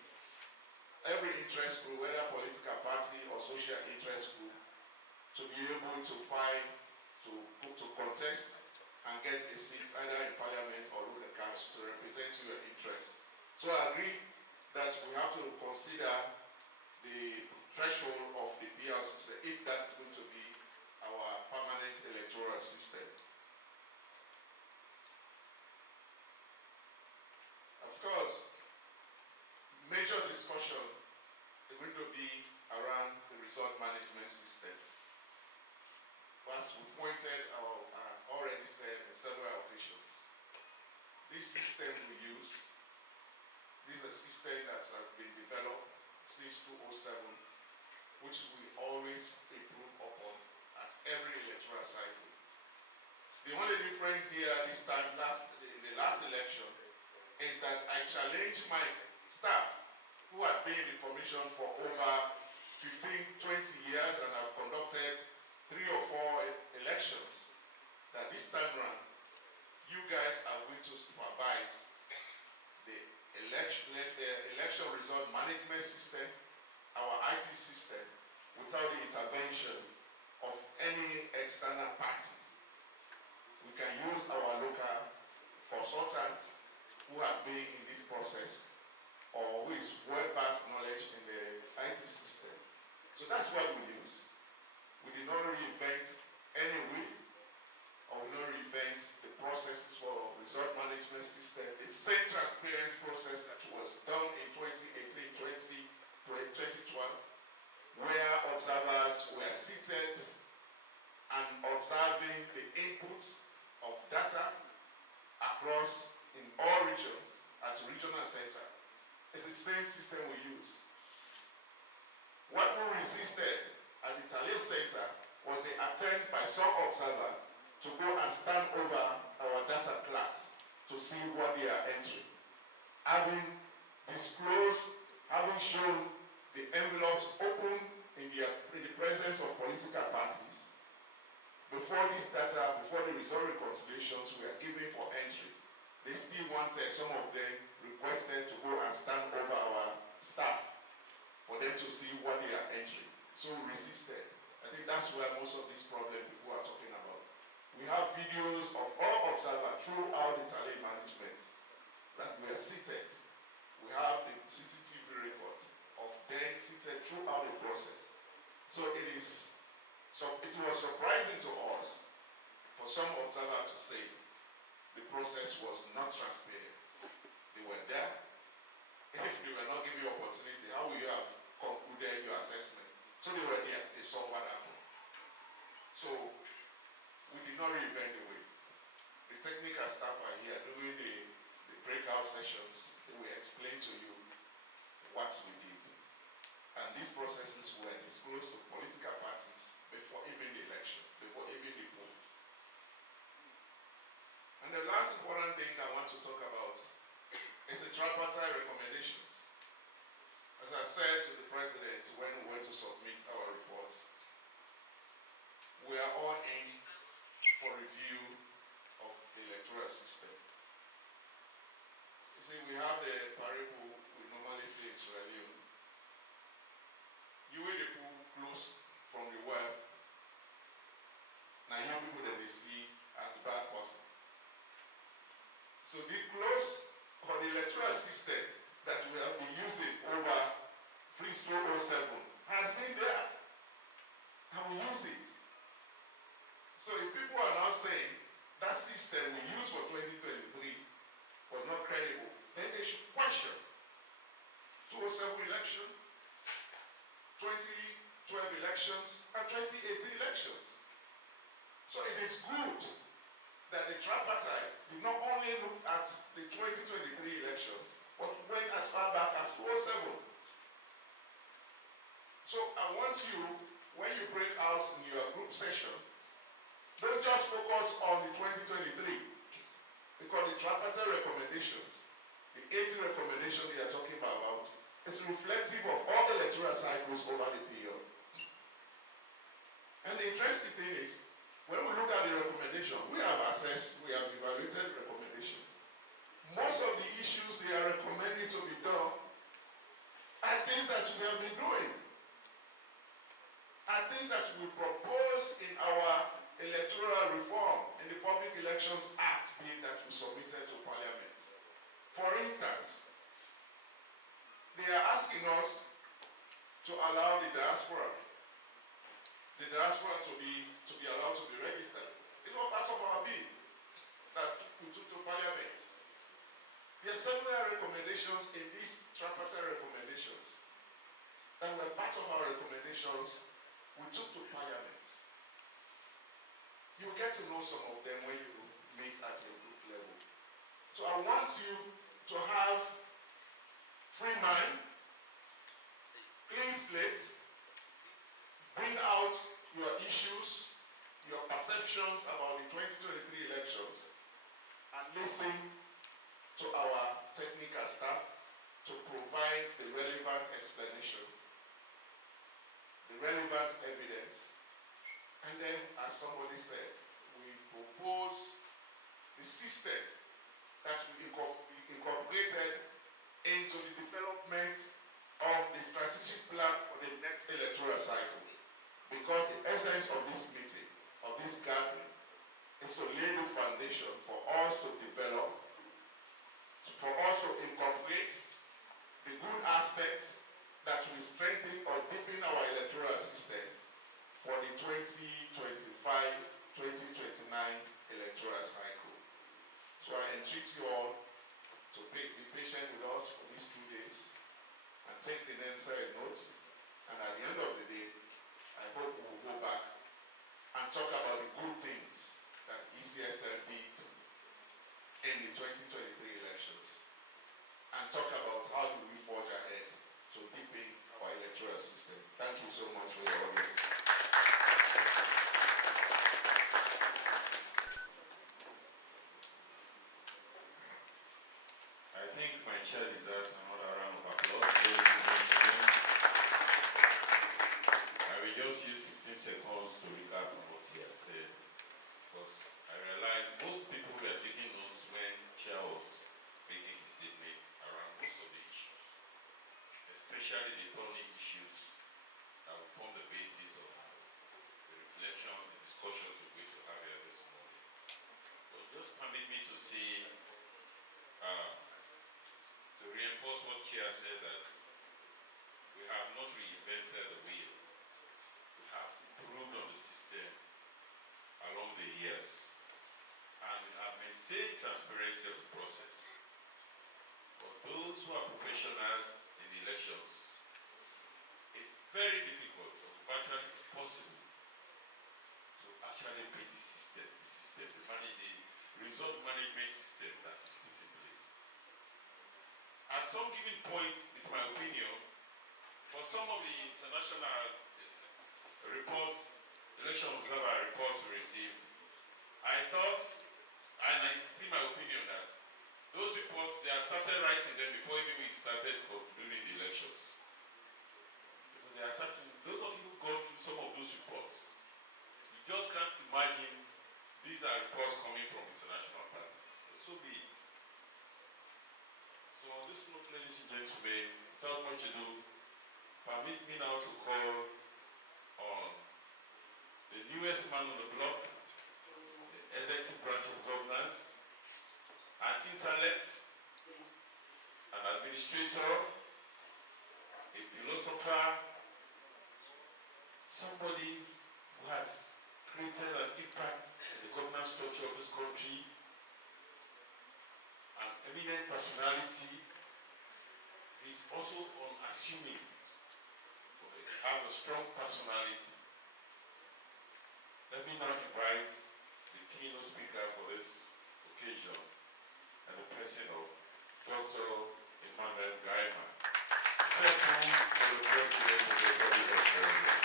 every interest group, whether political party or social interest group, to be able to fight, to contest and get a seat either in parliament or local council to represent your interests. So I agree that we have to consider the threshold of the PR system if that's going to be our permanent electoral system. Of course, major discussion is going to be around the result management system. As we pointed out, already said on several occasions, this system we use, this is a system that has been developed since 2007, which we always improve upon at every electoral cycle. The only difference here this time, in the last election, is that I challenged my staff who had been in the commission for over 15, 20 years and have conducted 3 or 4 elections, that this time around, you guys are going to supervise the election result management system, our IT system, without the intervention of any external party. We can use our local consultants who have been in this process or who is well-versed knowledge in the IT system. So that's what we use. We did not reinvent any wheel, or we did not reinvent the processes for result management system. It's the same transparency process that was done in 2018, 2012, where observers were seated and observing the input of data across in all regions at the regional center. It's the same system we use. What we resisted at the Italian center was the attempt by some observers to go and stand over our data class to see what they are entering. Having disclosed, having shown the envelopes open in the presence of political parties, before this data, before the result reconciliations were given for entry, they still wanted, some of them requested to go and stand over our staff for them to see what they are entering. So we resisted. I think that's where most of these problems people are talking about. We have videos of all observers throughout the Italian management that we are seated. We have the CCTV record of them seated throughout the process. So it was surprising to us for some observers to say the process was not transparent. They were there. If they were not given opportunity, how would you have concluded your assessment? So they were there. They saw what happened. So we did not reinvent the wheel. The technical staff are here doing the breakout sessions. They will explain to you what we did. And these processes were disclosed to political parties before even the election, before even the poll. And the last important thing I want to talk about is the tripartite recommendations. As I said to the president when we went to submit our reports, we are all in for review of the electoral system. You see, we have the parable we normally say in Sierra Leone. You will the pool close from the well. Now you people that they see as a bad person. So the close for the electoral system that we have been using over 3/07 has been there. And we use it. So if people are now saying that system we used for 2023 was not credible, then they should question 2007 election, 2012 elections, and 2018 elections. So it is good that the tripartite did not only look at the 2023 elections, but went as far back as 2007. So I want you, when you break out in your group session, don't just focus on the 2023, because the tripartite recommendations, the 80 recommendations they are talking about, is reflective of all the electoral cycles over the period. And the interesting thing is, when we look at the recommendation, we have assessed, we have evaluated recommendations. Most of the issues they are recommending to be done are things that we have been doing. Are things that we propose in our electoral reform in the Public Elections Act bill that we submitted to Parliament. For instance, they are asking us to allow the diaspora to be allowed to be registered. It was part of our bill that we took to Parliament. There are several recommendations in these tripartite recommendations that were part of our recommendations we took to Parliament. You get to know some of them when you meet at your group level. So I want you to have free mind, clean slate, bring out your issues, your perceptions about the 2023 elections, and listen to our technical staff to provide the relevant explanation, the relevant evidence, and then, as somebody said, we propose the system that we incorporated into the development of the strategic plan for the next electoral cycle. Because the essence of this meeting, of this gathering, is to lay the foundation for us to develop, for us to incorporate the good aspects that will strengthen or deepen our electoral system for the 2025-2029 electoral cycle. So I entreat you all to be patient with us for these 2 days and take the necessary notes. And at the end of the day, I hope we will go back and talk about the good things that ECSL did in the 2023 elections and talk about how do we forge ahead to deepen our electoral system. Thank you so much for your audience. I think my chair deserves another round of applause. Ladies and gentlemen. I will just use 15 seconds to recap on what he has said, because I realize most people were taking notes when Chair was making his statement around most of the issues, especially the thorny issues that will form the basis of the reflections, the discussions we're going to have here this morning. But just permit me to say, to reinforce what Chair said, that we have not reinvented the wheel. We have improved on the system along the years, and we have maintained transparency of the process. For those who are professionals in the elections, it's very difficult, or virtually impossible, to actually beat the system, the result management system that is put in place. At some given point, it's my opinion, for some of the international reports, election observer reports we received, I thought, and I still my opinion, that those reports, they had started writing them before even we started during the elections. Because there are certain, those of you who go through some of those reports, you just can't imagine these are reports coming from international partners. So be it. So on this note, ladies and gentlemen, without much ado, permit me now to call on the newest man on the block, the executive branch of governance, an intellect, an administrator, a philosopher, somebody who has created an impact in the governance structure of this country, an eminent personality. He is also unassuming, but he has a strong personality. Let me now invite the keynote speaker for this occasion, and the person of Dr. Emmanuel Gaiman, Secretary for the President of the Republic of Nigeria.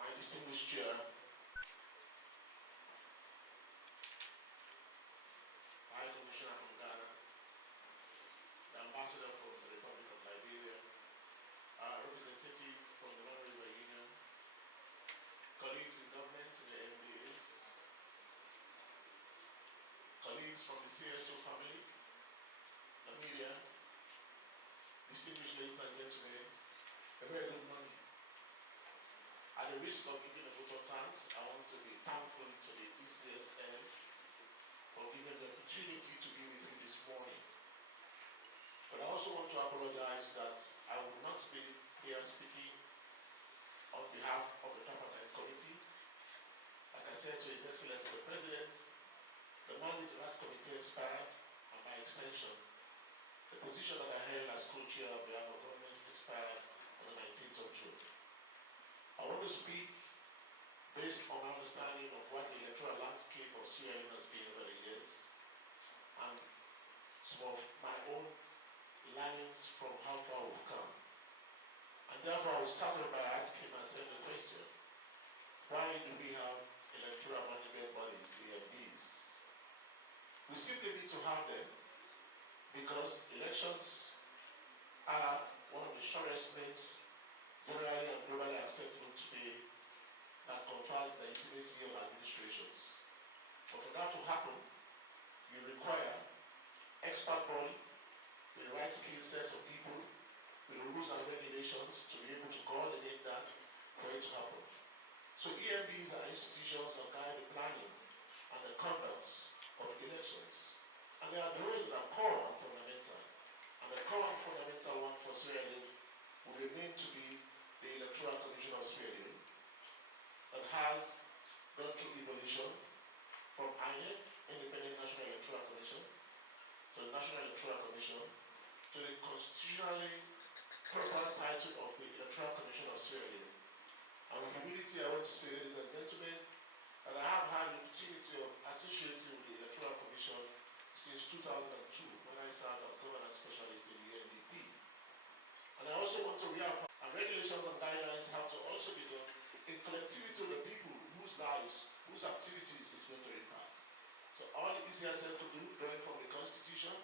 My distinguished chair, High Commissioner from Ghana, the Ambassador from the Republic of Liberia, colleagues from the CSO family, the media, distinguished ladies and gentlemen, a very good morning. At the risk of giving a vote of thanks, I want to be thankful to the ECSL for giving the opportunity to be with you this morning. But I also want to apologize that I will not be here speaking on behalf of the Tripartite Committee. Like I said to His Excellency the President, the mandate of that committee expired, and by extension, the position that I held as co-chair of behalf of government expired on the 19th of June. I want to speak based on my understanding of what the electoral landscape of Sierra Leone has been over the years, and some of my own learnings from how far we've come. And therefore, I will start off by asking myself the question, why do we have electoral management bodies, EMBs? We simply need to have them because elections are one of the surest means, generally and globally acceptable today, that confers the legitimacy of administrations. But for that to happen, you require expert body with the right skill sets of people, with the rules and regulations to be able to coordinate that for it to happen. So EMBs are institutions that guide the planning and the conduct of elections. And they are those that are core and fundamental. And the core and fundamental one for Sierra Leone will remain to be the Electoral Commission of Sierra Leone, that has gone through evolution from INEC, Independent National Electoral Commission, to the National Electoral Commission, to the constitutionally proper title of the Electoral Commission of Sierra Leone. And with humility, I want to say, ladies and gentlemen, that I have had the opportunity of associating with the Electoral Commission since 2002, when I served as governance specialist in the NDP. And I also want to reaffirm, and regulations and guidelines have to also be done in collectivity with the people whose lives, whose activities is going to impact. So all the ECSL to do, drawing from the Constitution,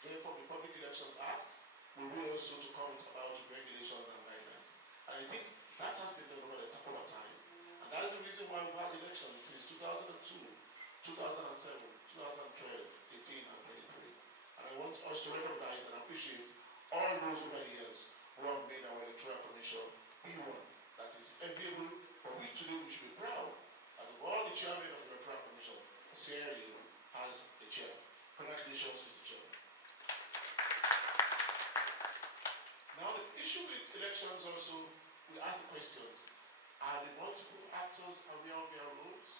drawing from the Public Elections Act, will be also to come about regulations and guidelines. And I think that has been done over time. And that is the reason why we've had elections since 2002, 2007, 2012, 18, and 23. And I want us to recognize and appreciate all those over the years who have made our Electoral Commission be one that is enviable, for which today we should be proud. And of all the chairmen of the Electoral Commission, Sierra Leone has a chair. Congratulations, Mr. Chairman. Now, the issue with elections also, we ask the questions, are the multiple actors aware of their roles?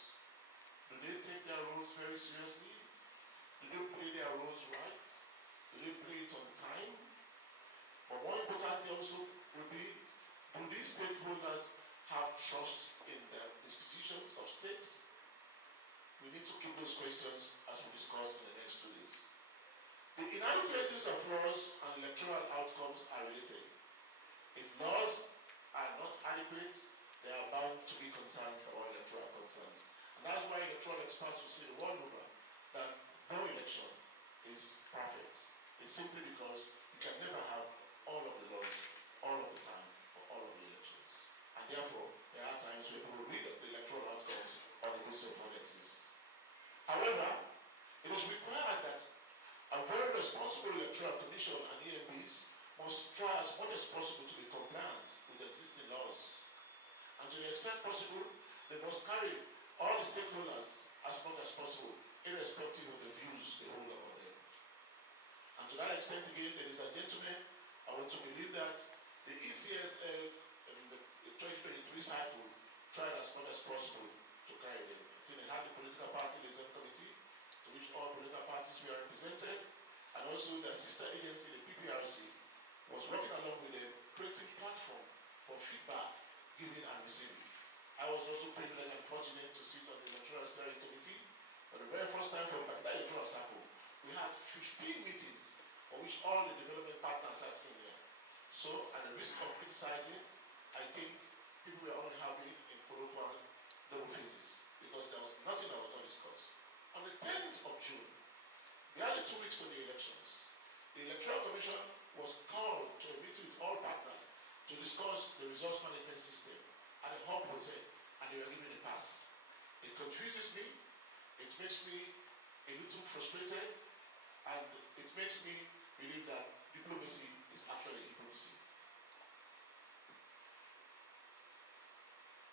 Do they take their roles very seriously? Do they play their roles right? Do they play it on time? But more importantly also will be, do these stakeholders have trust in the institutions of states? We need to keep those questions as we discuss in the next 2 days. The inadequacies of laws and electoral outcomes are related. If laws are not adequate, there are bound to be concerns about electoral concerns. And that's why electoral experts will say the world over that no election is perfect. It's simply because you can never have all of the laws, all of the time, for all of the elections. And therefore, there are times where people read the electoral outcomes on the basis of what exists. However, it is required that a very responsible electoral commission and EMBs must try as much as possible to be compliant with existing laws. And to the extent possible, they must carry all the stakeholders as much as possible, irrespective of the views they hold about them. And to that extent, again, ladies and gentlemen, I want to believe that the ECSL in the 2023 cycle tried as much as possible to carry them. I think they had the political party liaison committee, to which all political parties were represented, and also the sister agency, the PPRC, was working along with them, creating platform for feedback, giving and receiving. I was also privileged and fortunate to sit on the electoral steering committee. For the very first time for that electoral cycle, we had 15 meetings for which all the development partners sat in there. So, at the risk of criticizing, I think people were only having in colloquial double phases because there was nothing that was not discussed. On the 10th of June, barely 2 weeks to the elections, the Electoral Commission was called to a meeting with all partners to discuss the resource management system at a Hub Hotel, and they were given a pass. It confuses me, it makes me a little frustrated, and it makes me believe that diplomacy is actually hypocrisy.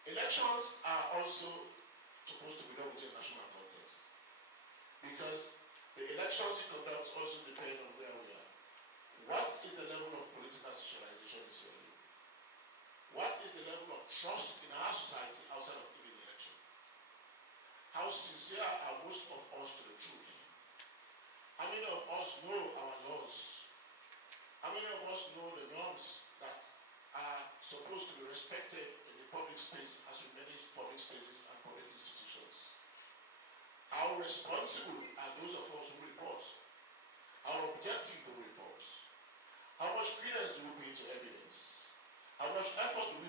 Elections are also supposed to be done within a national context, because the elections you conduct also depend on where we are. What is the level of political socialization in Sierra Leone? What is the level of trust in our society outside of even the election? How sincere are most of us to the truth? How many of us know our laws? How many of us know the norms that are supposed to be respected in the public space as we manage public spaces and public institutions? How responsible are those of us who report? How objective do we report? How much credence do we pay to evidence? How much effort do we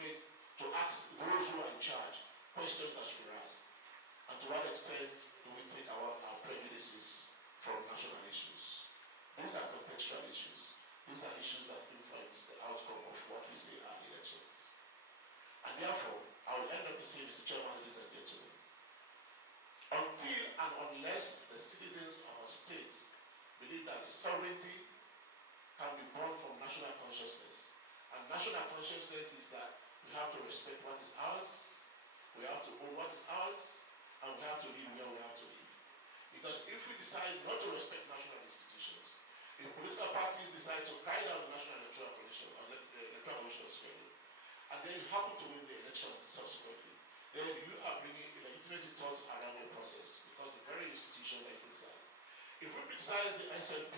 make to ask those who are in charge questions that should be asked? And to what extent do we take our prejudices from national issues? These are contextual issues. These are issues that influence the outcome of what we say are elections. And therefore, I will end up the saying, Mr. Chairman, ladies and gentlemen, until and unless the citizens of our states believe that sovereignty can be born from national consciousness, and national consciousness is that we have to respect what is ours, we have to own what is ours, and we have to live where we have to live. Because if we decide not to respect national institutions, if political parties decide to carry down the National Electoral Commission or the Electoral Commission of Sweden, and then you happen to win the election subsequently, then you are bringing illegitimacy thoughts around the process, because the very institution that you criticize. If we criticize the SNP,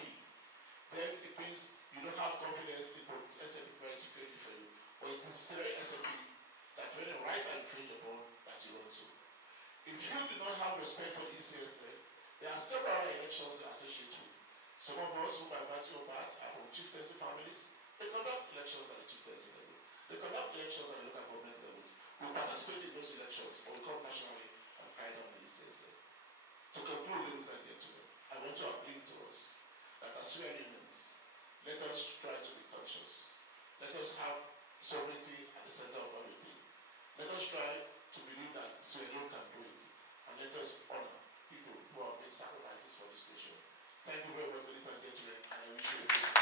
then it means you don't have confidence in the SNP very security for you, or it is the very SNP that when the rights are infringed upon, that you run to. If you do not have respect for the ECSA, there are several other elections that are associated with. Some of us who by virtue of that are from chieftaincy families, they conduct elections at the chieftaincy level. They conduct elections at the local government levels. We participate in those elections, or we come nationally and carry down the ECSA. To conclude, ladies and gentlemen, I want to appeal to us that as Sierra Leoneans, let us try to be conscious. Let us have sovereignty at the center of everything. Let us try to believe that Sierra Leone can do it. And let us honor people who have made sacrifices for this nation. Thank you very much, ladies and gentlemen, and I wish you a good day.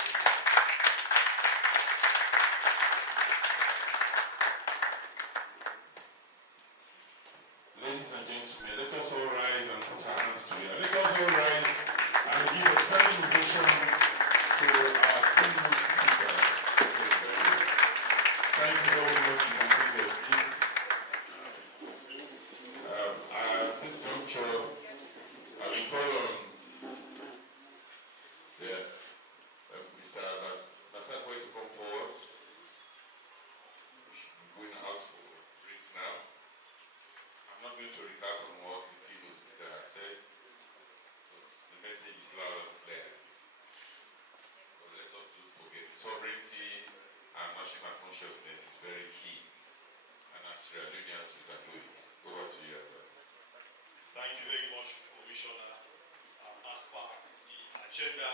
Ladies and gentlemen, let us all rise and put our hands together. Let us all rise and give a standing ovation to our distinguished speakers. Thank you very much. You can take your seats. At this juncture, I will call on Mr. Masakwe to come forward. We're going out for a break now. I'm not going to recap on what the previous speaker has said, but the message is loud and clear. But let us not forget sovereignty and national consciousness is very key. And as Sierra Leoneans, we can do it. Over to you, Albert. Thank you very much, Commissioner. As per the agenda,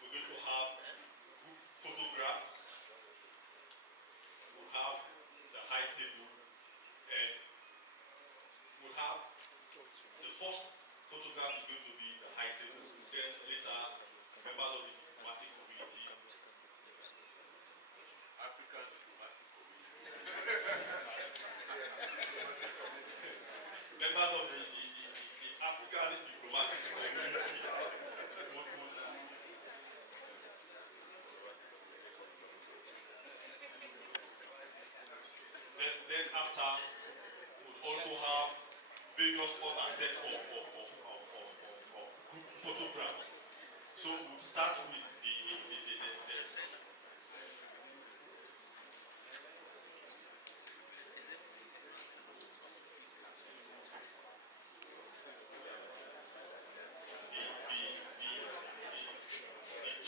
we're going to have group photographs. We'll have the high table, and we'll have the first photograph is going to be the high table. Then later, members of the diplomatic community. African diplomatic community. Members of the African diplomatic community. Then after, we'll also have various other sets of group photographs. So we'll start with the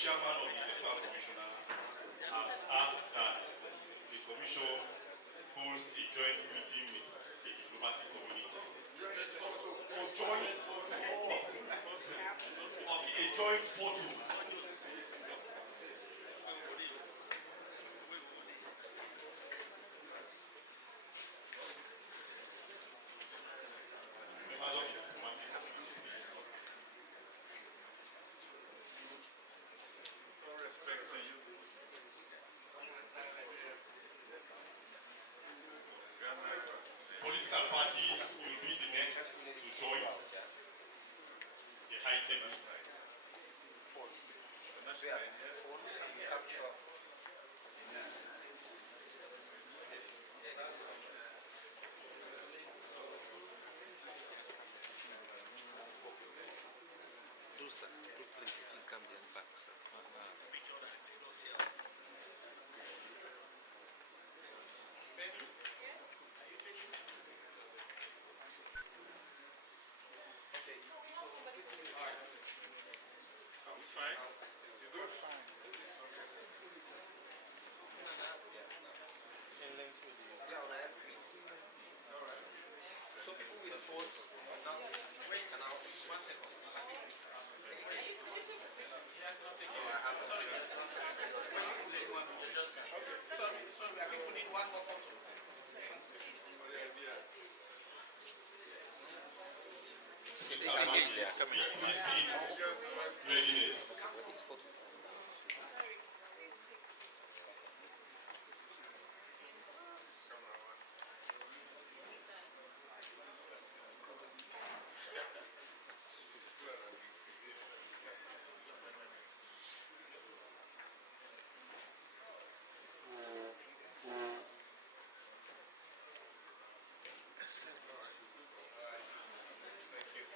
chairman of the Electoral Commissioner has asked that the commission holds a joint meeting with the diplomatic community. A joint photo. Members of parties will be the next to join the high table. Please, if you come there and back, sir. Fine. You good? So people with the phones, now, one second. Sorry, I think we need one more photo. Please be readiness. This photo.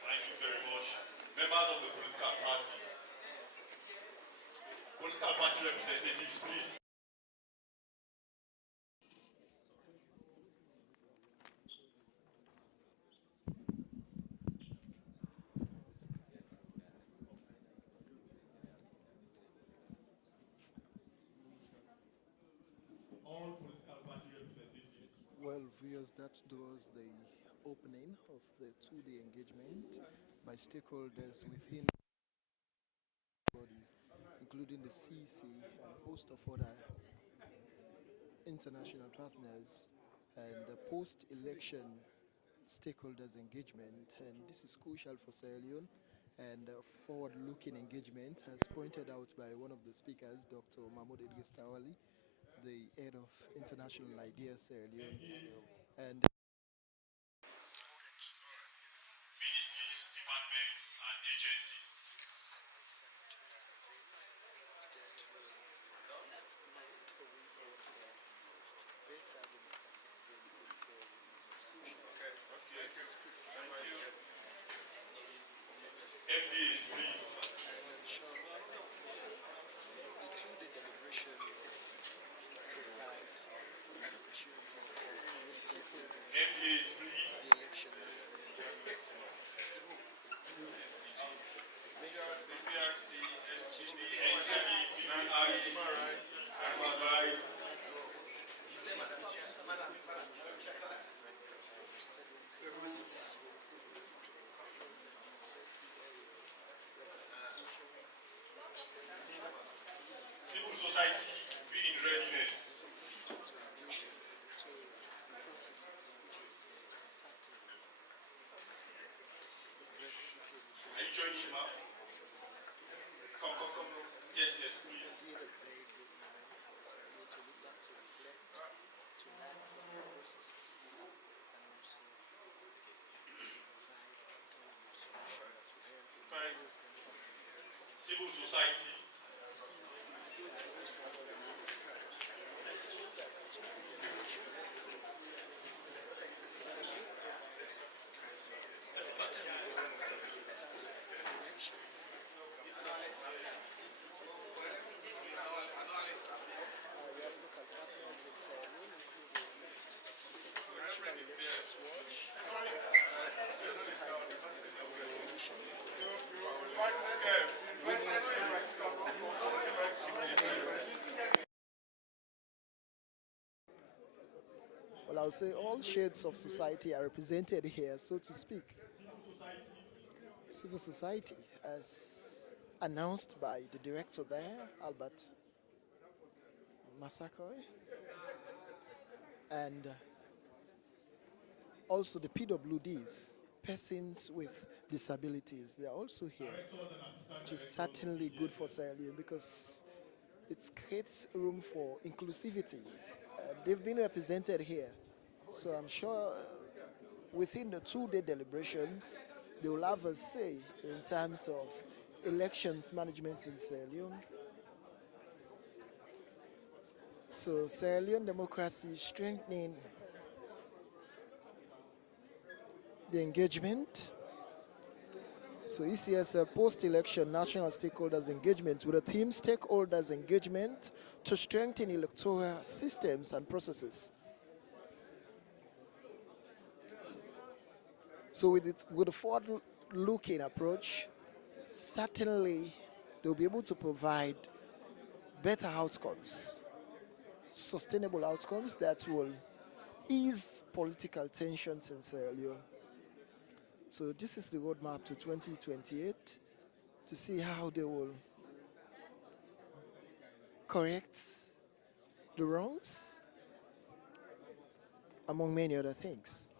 Thank you very much. Members of the political parties. Political party representatives, please. All political party representatives. Well, viewers, that was the opening of the two-day engagement by stakeholders within bodies, including the CEC and a host of other international partners, and the post-election stakeholders engagement. And this is crucial for Sierra Leone, and forward-looking engagement, as pointed out by one of the speakers, Dr. Mahmoud Idris Tawali, the head of International Ideas Sierra Leone, and Ministries, departments, and agencies. MDs, please. MDs, please. Civil society, be in readiness. Are you joining him up? Come. Yes, please. Fine. Civil society. well, I'll say all shades of society are represented here, so to speak. Civil society, as announced by the director there, Albert Masakoy, and also the PWDs, persons with disabilities, they are also here, which is certainly good for Sierra Leone because it creates room for inclusivity. They've been represented here, so I'm sure within the 2-day deliberations, they will have a say in terms of elections management in Sierra Leone. So Sierra Leone democracy is strengthening the engagement. So ECSL post-election national stakeholders engagement with a theme stakeholders engagement to strengthen electoral systems and processes. So with a forward-looking approach, certainly they'll be able to provide better outcomes, sustainable outcomes that will ease political tensions in Sierra Leone. So this is the roadmap to 2028 to see how they will correct the wrongs, among many other things.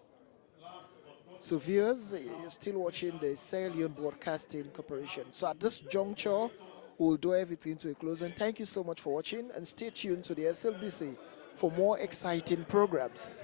So viewers, you're still watching the Sierra Leone Broadcasting Corporation. So at this juncture, we'll do everything to a close. And thank you so much for watching, and stay tuned to the SLBC for more exciting programs.